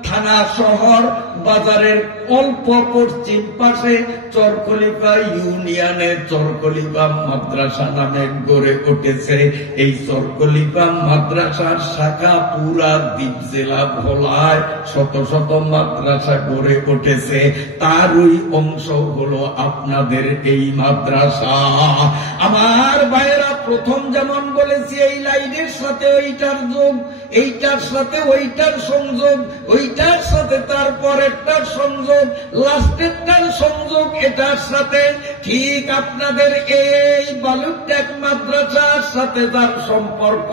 থানা শহর বাজারের অল্প পশ্চিম পাশে চরখলিফা ইউনিয়নে চরখলিফা মাদ্রাসা নামে গড়ে উঠেছে। এই চরখলিফা মাদ্রাসার শাখা পুরা দ্বীপ জেলা ভোলায় শত শত মাদ্রাসা গড়ে উঠেছে। তারই অংশ হলো আপনাদের এই মাদ্রাসা। আমার ভাইয়েরা, প্রথম যেমন বলেছি, এই লাইনের সাথে ওইটার যোগ, এইটার সাথে ওইটার সংযোগ, ওইটার সাথে তারপরেরটার সংযোগ, লাস্টেরটার সংযোগ এটার সাথে। ঠিক আপনাদের এই বালুরটেক মাদ্রাসার সাথে তার সম্পর্ক,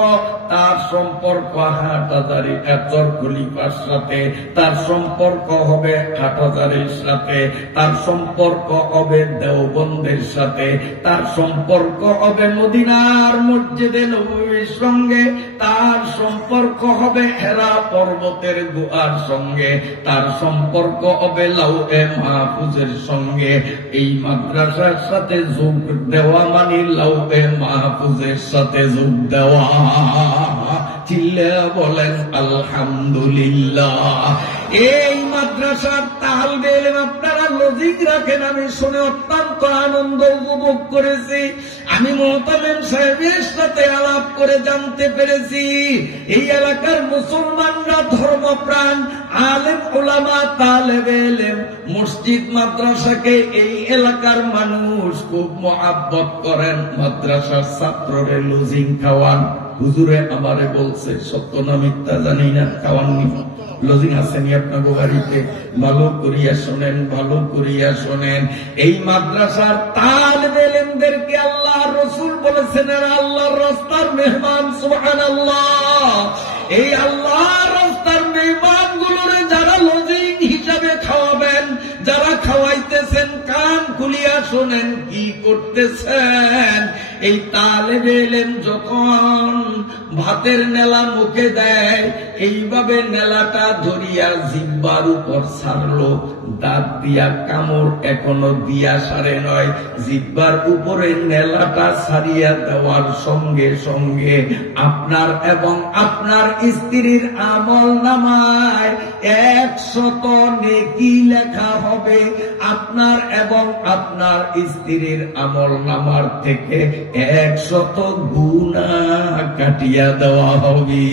তার সম্পর্ক হাটহাজারী চরখলিফার সাথে, তার সম্পর্ক হবে হাটহাজারীর সাথে, তার সম্পর্ক হবে দেওবন্দের সাথে, তার সম্পর্ক হবে মদিনার মসজিদে নববীর সঙ্গে, তার সম্পর্ক হবে হেরা পর্বতের গুহার সঙ্গে, তার সম্পর্ক হবে লাউহে মাহফুজের সঙ্গে। এই মাদ্রাসার সাথে যোগ দেওয়া মানে লাউহে মাহফুজের সাথে যোগ দেওয়া। চিল্লা বলেন আলহামদুলিল্লাহ। এই মাদ্রাসার তালবে ইলম আপনারা লজিক রাখেন, আমি শুনে অত্যন্ত আনন্দ উপভোগ করেছি। আমি মুহতামিম সাহেবের সাথে আলাপ করে জানতে পেরেছি, এই এলাকার মুসলমানরা ধর্মপ্রাণ, আলেম ওলামা, তালেবে ইলম, মসজিদ মাদ্রাসাকে এই এলাকার মানুষ খুব মহাব্বত করেন। মাদ্রাসার ছাত্ররে লজিং খাওয়ান। হুজুরে আমারে বলছে, সত্য না মিথ্যা জানি না, খাওয়াননি। লজিং আসেনি আপনার বাড়িতে? ভালো করিয়া শোনেন, ভালো করিয়া শোনেন। এই মাদ্রাসার তালেবে ইলমদেরকে আল্লাহর রাসূল বলেছেন, এরা আল্লাহর রাস্তার মেহমান। সুবহানাল্লাহ। এই আল্লাহর রাস্তার মেহমান গুলোরে যারা লজিং হিসাবে খাওয়াবেন, যারা খাওয়াইতেছেন, কান খুলিয়া শোনেন কি করতেছেন। এই তালেবে ইলম যখন ভাতের নেলা মুখে দেয়, এইভাবে নেলাটা ধরিয়া জিহ্বার উপর ছাড়লো, দাঁত দিয়া কামড় এখনো দিয়া সারে নয়, জিহ্বার উপরে নেলাটা ছাড়িয়া দেওয়ার সঙ্গে সঙ্গে আপনার এবং আপনার স্ত্রীর আমল নামায় 100 নেকি লেখা হবে। আপনার এবং আপনার স্ত্রীর আমল নামার থেকে 100 গুনাহ কাটিয়া দেওয়া হবে।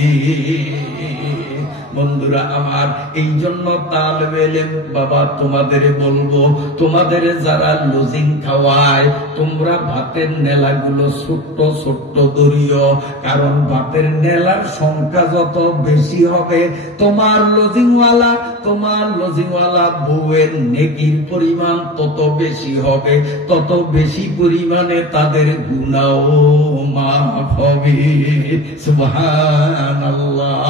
বন্ধুরা আমার, এই জন্য তালেবে ইলম বাবা তোমাদের বলবো, তোমাদের যারা লজিং খাওয়ায় তোমরা ভাতের নেলাগুলো ছোট্ট ছোট্ট ধরিও, কারণ ভাতের নেলার সংখ্যা যত বেশি হবে তোমার লজিংওয়ালা বউয়ের নেকির পরিমাণ তত বেশি হবে, তত বেশি পরিমাণে তাদের গুনাহ মাফ হবে। সুবহানাল্লাহ।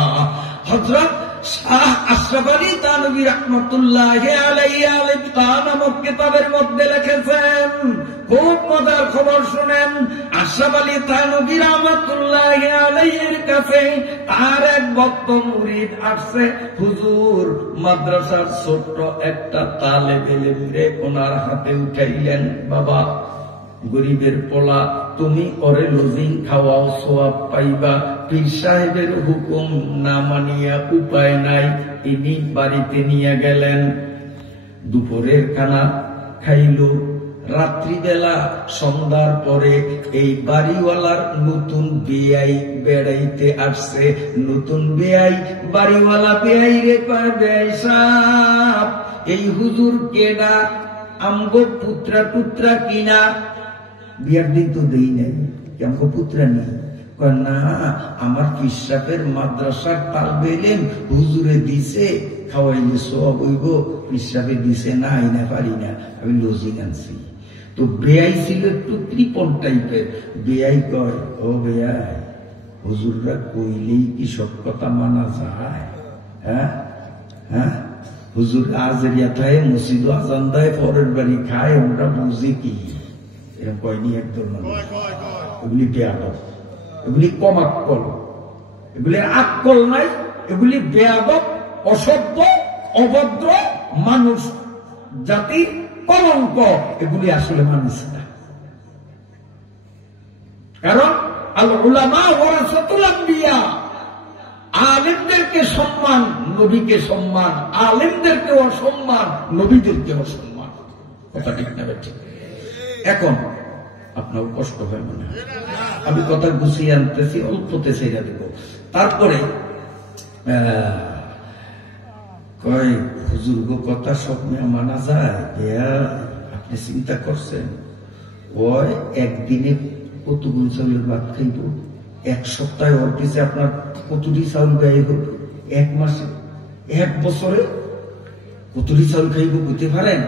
হযরত শাহ আশরাফ আলী থানভী রাহমাতুল্লাহি আলাইহি আল-ইবকা নামক কিতাবের মধ্যে লিখেছেন, খুব মজার খবর শুনেন। আশরাফ আলী থানভী রাহমাতুল্লাহি আলাইহির কাছে তার এক ভক্ত মুরিদ আসছে। হুজুর, মাদ্রাসার ছোট্ট একটা তালেবে ইলম রে ওনার হাতে উঠাইলেন। বাবা, গরিবের পোলা, তুমি ওরে লজিং খাওয়াও, সওয়াব পাইবা। পীর সাহেবের হুকুম না মানিয়া উপায় নাই, ইনি বাড়িতে নিয়ে গেলেন। দুপুরের খানা খাইল। রাত্রিবেলা সন্ধ্যার পরে এই বাড়িওয়ালার নতুন বেয়াই বেড়াইতে আসছে। নতুন বেয়াই বাড়িওয়ালা বেয়াই রে কয়, বেয়াই সাহেব, এই হুজুর কেডা? আমগো পুত্রা টুত্রা কিনা? বিয়ার দিন তো দেই নাই, আমগো পুত্রা নেই। না, আমার পিসাবের মাদ্রাসার তালবে ইলম হুজুরে দিছে, খাওয়াইলে সওয়াব হইব। পিসাবে দিছে না, আইনা পারি না, আমি লজিং আনছি। তো বেয়াই ছিল একটু কৃপণ টাইপের। বেয়াই কয়, ও বেয়াই, হুজুররা কইলেই কি সব কথা মানা যায়? হ্যাঁ হ্যাঁ, হুজুর আজরিয়া থাকে, মসজিদ আজান দেয়, পরের বাড়ি খায়, আমরা বুঝি কি? এরকম কয়নি একদম। এগুলি বেয়াদব, এগুলি কম আক্কল, এগুলি আক্কল নাই, এগুলি বেয়াদব, অসভ্য, অভদ্র মানুষ জাতির কলঙ্ক। এগুলি আসলে মানুষ না। কারণ আল উলামা ওয়ারাসাতুল আম্বিয়া, আলেমদেরকে সম্মান, নবীকে সম্মান, আলেমদেরকে অসম্মান, নবীদেরকে অসম্মান। কথা ঠিক না ঠিক? এখন আপনার কষ্ট হয় মনে হয়, আমি কথা গুছিয়ে আনতেছি, অল্পতে ছেড়ে দেব। তারপরে কয়, হুজুর গো, কথা সব মানা যায়? আপনি চিন্তা করছেন, ওই একদিনে কতগুণ চাউলের ভাত খাইব? এক সপ্তাহে ওর পিছে আপনার কতটি চাউল ব্যয় হবে? এক মাসে, এক বছরে কতটি চাউল খাইব বুঝতে পারেন?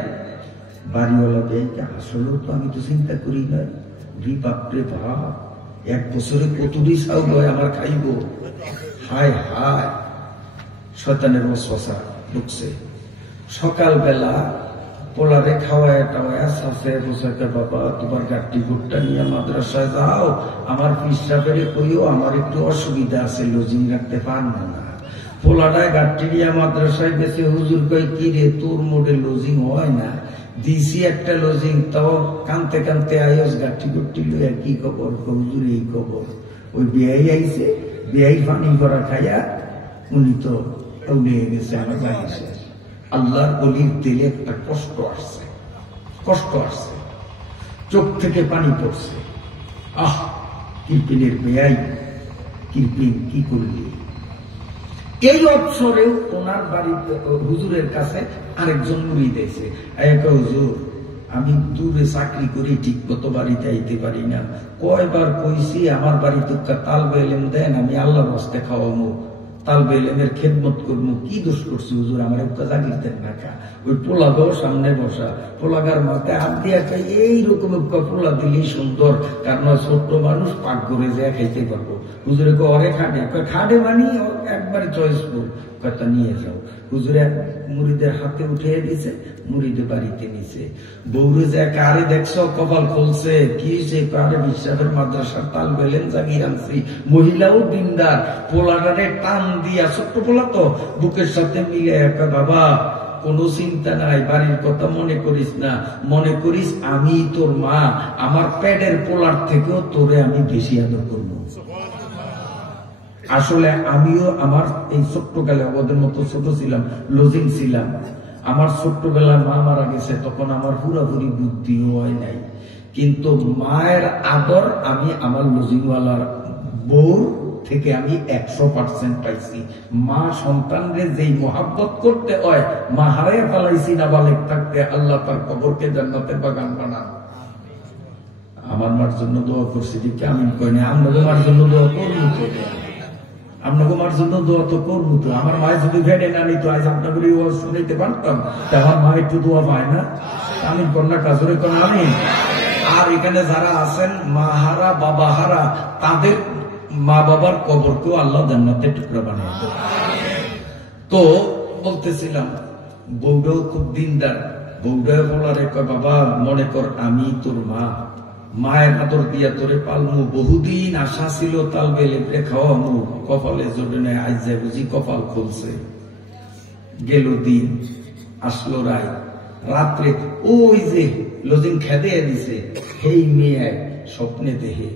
বাড়িওয়ালা ব্যয়টা আসলেও তো আমি তো চিন্তা করি না। বাপরে বাপ, এক বছরে কতটি চাউল হয় আমার খাইব? হায় হায়, শয়তানের ওয়াসওয়াসা ঢুকছে। সকালবেলা পোলারে খাওয়ায় টাওয়ায় সাথে বসাতে, বাবা তোমার গাড়ি গুড়টা নিয়ে মাদ্রাসায় যাও, আমার পিসাবের কইও আমার একটু অসুবিধা আছে, লজিং রাখতে পারবো না। পোলাটায় গাড়ি নিয়ে মাদ্রাসায় গেছে। হুজুর কই, কি রে, তোর মোড়ে লজিং হয় না? দিছি একটা লজিং, তাও কানতে কানতে আয়স, গাঠি গুটি লইয়া কি খবর? হুজুর এই খবর, ওই বেয়াই আইছে, বেয়াই পানি করা খাইয়া উনি তো উড়িয়ে গেছে আমার বাড়ি শেষ। আল্লাহর অলির দিলে একটা কষ্ট আসছে, কষ্ট আসছে, চোখ থেকে পানি পড়ছে। আহ, কিরপিনের বেয়াই, কিরপিন কি করলি? এই অবসরেও ওনার বাড়িতে হুজুরের কাছে আরেকজন মুরিদ এসে, হুজুর, আমি দূরে চাকরি করি, ঠিক মতো বাড়িতে আইতে পারি না, কয়বার কইছি আমার বাড়িতে তালবে ইলম দেন, আমি আল্লাহর রাস্তে খাওয়াবো, তালবে ইলমের খেদমত করবো, কি দোষ করছি হুজুর, আমার একটা জাগির দেন না। ওই পোলাগাও সামনে বসা, পোলাগার মাথায় হাত দিয়া খাই, এইরকম পোলা দিলেই সুন্দর, কারণ ছোট্ট মানুষ পাক করে যায় খাইতে পারবো। হুজুরে অরে খাটে, খাটে মানে একবারে চয়েস করো, কথা নিয়ে যাও। হুজুরে মুড়িদের হাতে উঠে দিছে, মুড়িদের বাড়িতে নিছে। বৌরে যে কারে দেখছ কপাল খুলছে, কি সে কারে বিশ্বাসের মাদ্রাসার তাল বেলেন জাগিয়ে আনছি। মহিলাও দিনদার, পোলাটারে টান দিয়া, ছোট্ট পোলা তো বুকের সাথে মিলে, একটা বাবা কোনো চিন্তা নাই, বাড়ির কথা মনে করিস না, মনে করিস আমি তোর মা, আমার পেটের পোলার থেকেও তোরে আমি বেশি আদর করবো। আসলে আমিও আমার এই ছোট্টকালে ওদের মতো ছোট ছিলাম, লজিং ছিলাম। আমার ছোট্টবেলায় মা মারা গেছে, তখন আমার পুরাপুরি বুদ্ধি হয় নাই, কিন্তু মায়ের আদর আমি আমার লজিংওয়ালার বউর থেকে আমি 100% পাইছি। মা সন্তানরে যেই মোহাব্বত করতে হয়, মা হারায় ফেলাইছি না বালেক থাকতে, আল্লাহ তার কবরকে জান্নাতের বাগান বানান। আমার মার জন্য দোয়া করছি, ঠিক আমি কই না, আপনাকে মার জন্য দোয়া করবো তো, আপনাকে মার জন্য দোয়া তো করবো তো। আমার মায়ের যদি ভেড়ে না নিত, আজ আপনাকে শুনাইতে পারতাম, আমার মা একটু দোয়া পায় না, আমি কন্যা কাজরে কন্যা নেই। আর এখানে যারা আছেন মা হারা বাবা হারা, তাদের মা বাবার কবরকেও আল্লাহ জান্নাতের টুকরা বানিয়ে দেবে। তো বলতেছিলাম, বউটাও খুব দিনদার। বউটাও বলারে কয়, বাবা মনে কর আমি তোর মা, মায়ের আদর দিয়া তোরে পালমু, বহুদিন আশা ছিল তাল বেলে খাওয়ামু, কপালে জোরে নেয়, আজ যায় বুঝি কপাল খুলছে। গেল দিন, আসলো রায়, রাত্রে ওই যে লজিং খেদে দিছে, সেই মেয়ে স্বপ্নে দেহে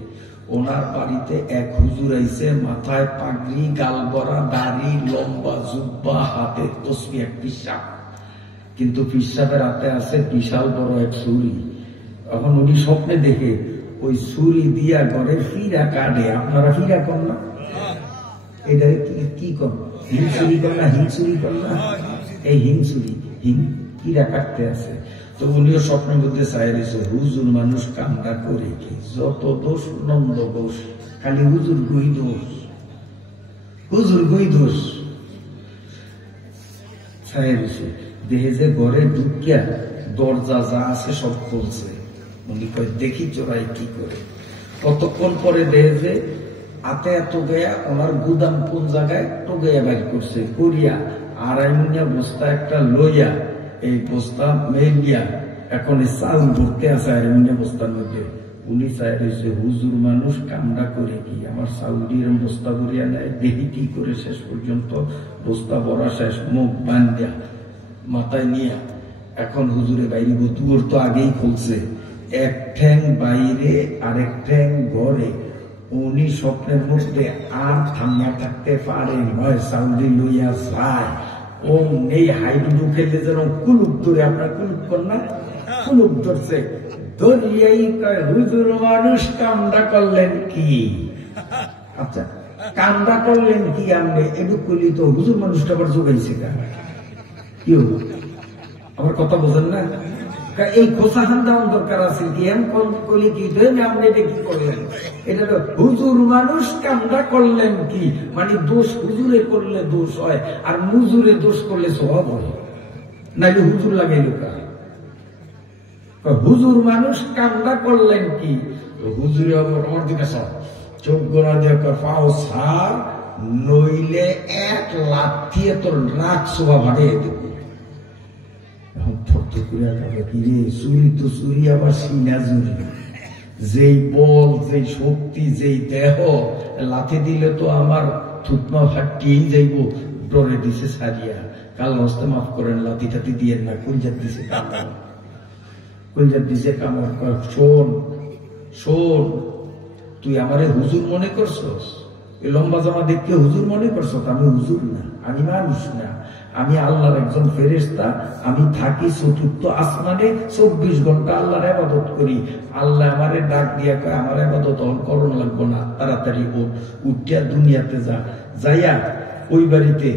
ওনার বাড়িতে এক হুজুর আইছে, মাথায় পাগড়ি, গাল ভরা দাড়ি, লম্বা জুব্বা, হাতে তসবি, এক পিসাব, কিন্তু পিসাবের হাতে আছে বিশাল বড় এক ছুরি। এখন উনি স্বপ্নে দেখে ওই ছুরি দিয়া ঘরে ফিরা কাটে। আপনারা ফিরা কর না, এটা কি কর, হিংসুরি কর না, হিংসুরি কর না, এই হিংসুরি কিরা কাটতে আছে। তো উনিও স্বপ্নের মধ্যে চাই রয়েছে, হুজুর মানুষ কামটা করে কি, যত দোষ নন্দ দোষ, খালি হুজুর গই দোষ, হুজুর গই দোষ চাই রয়েছে। দেহে যে ঘরে ঢুকিয়া দরজা যা আছে সব খুলছে। উনি কয় দেখি চোরাই কি করে। কতক্ষণ পরে দেহে যে আতে এত গেয়া ওনার গুদাম কোন জায়গায় তো গেয়া বাইর করছে, করিয়া আড়াইমুনিয়া বস্তা একটা লইয়া, এই বস্তা মেলিয়া এখন চাউল ভরতে আছে আড়াইমুনিয়া বস্তার মধ্যে। উনি চাই রয়েছে, হুজুর মানুষ কামটা করে কি, আমার চাউল দিয়ে বস্তা ভরিয়া নেয়, দেখি কি করে। শেষ পর্যন্ত বস্তা ভরা শেষ, মুখ বান্ধিয়া মাথায় নিয়ে এখন হুজুরে বাইরে, দুয়ার তো আগেই খুলছে, এক ঠ্যাং বাইরে আরেক ঠ্যাং ঘরে। উনি স্বপ্নের মধ্যে আর থামিয়া থাকতে পারে নয়, চাউলি লইয়া যায়, ও নেই হাইডুডু খেলতে যেন কুলুপ ধরে, আপনার কুলুপ কর না, কুলুপ ধরছে, ধরিয়াই কয় হুজুর মানুষ কামটা করলেন কি। আচ্ছা কামটা করলেন কি, আমি এটুক করলি তো হুজুর মানুষটা আবার যোগাইছে কেন, কি হলো আমার কথা বোঝেন না? এই খোসাখান দেওয়ার দরকার আছে কি, এম কলি কি আপনি এটা কি করলেন, এটা তো হুজুর মানুষ কামটা করলেন কি, মানে দোষ হুজুরে করলে দোষ হয়, আর মুজুরে দোষ করলে স্বভাব হয়, নাইলে হুজুর লাগাইল কার। হুজুর মানুষ কামটা করলেন কি, হুজুরে আমার দিকে চোখ গোড়া দিয়ে পাও সার, নইলে এক লাথিয়ে তোর নাক শোভা ভাড়িয়ে দেব। চুরি তো চুরি, আবার সিনা জুরি, যেই বল, যেই শক্তি, যেই দেহ, লাথি দিলে তো আমার থুতমা ফাটিয়েই যাইব। ডরে দিছে সারিয়া, কাল হস্তে মাফ করেন, লাথি টাতি দিয়ে না, কুলজাত দিছে কামড়, কুলজাত দিছে কামড়। শোন শোন, তুই আমারে হুজুর মনে করছস, এই লম্বা জামা দেখতে হুজুর মনে করছস, আমি হুজুর না, আমি মানুষ না, আমি আল্লাহর একজন ফেরেশতা। আমি থাকি চতুর্থ আসমানে, 24 ঘন্টা আল্লাহর ইবাদত করি। আল্লাহ আমারে ডাক দিয়া কয়, আমার ইবাদত করণ লাগবো না, তাড়াতাড়ি উঠিয়া দুনিয়াতে যা। যাইয়া ওই বাড়িতে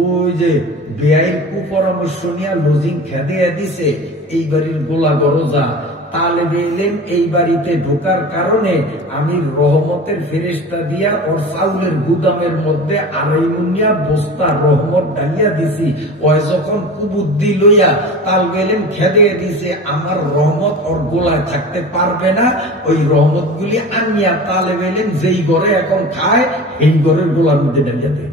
ওই যে বেআইন কুপরামর্শ নিয়ে লজিং খেদে দিছে, এই বাড়ির গোলা গরজা তালেবে ইলম এই বাড়িতে ঢোকার কারণে আমি রহমতের ফেরেশতা দিয়া ওর চাউলের গুদামের মধ্যে আড়াইমুনিয়া বস্তা রহমত ডালিয়া দিছি। ওই যখন কুবুদ্ধি লইয়া তালেবে ইলম খেদে দিছে, আমার রহমত ওর গোলায় থাকতে পারবে না, ওই রহমত গুলি আনিয়া তালেবে ইলম যেই ঘরে এখন খায়, এই ঘরের গোলার মধ্যে ডালিয়া দেয়।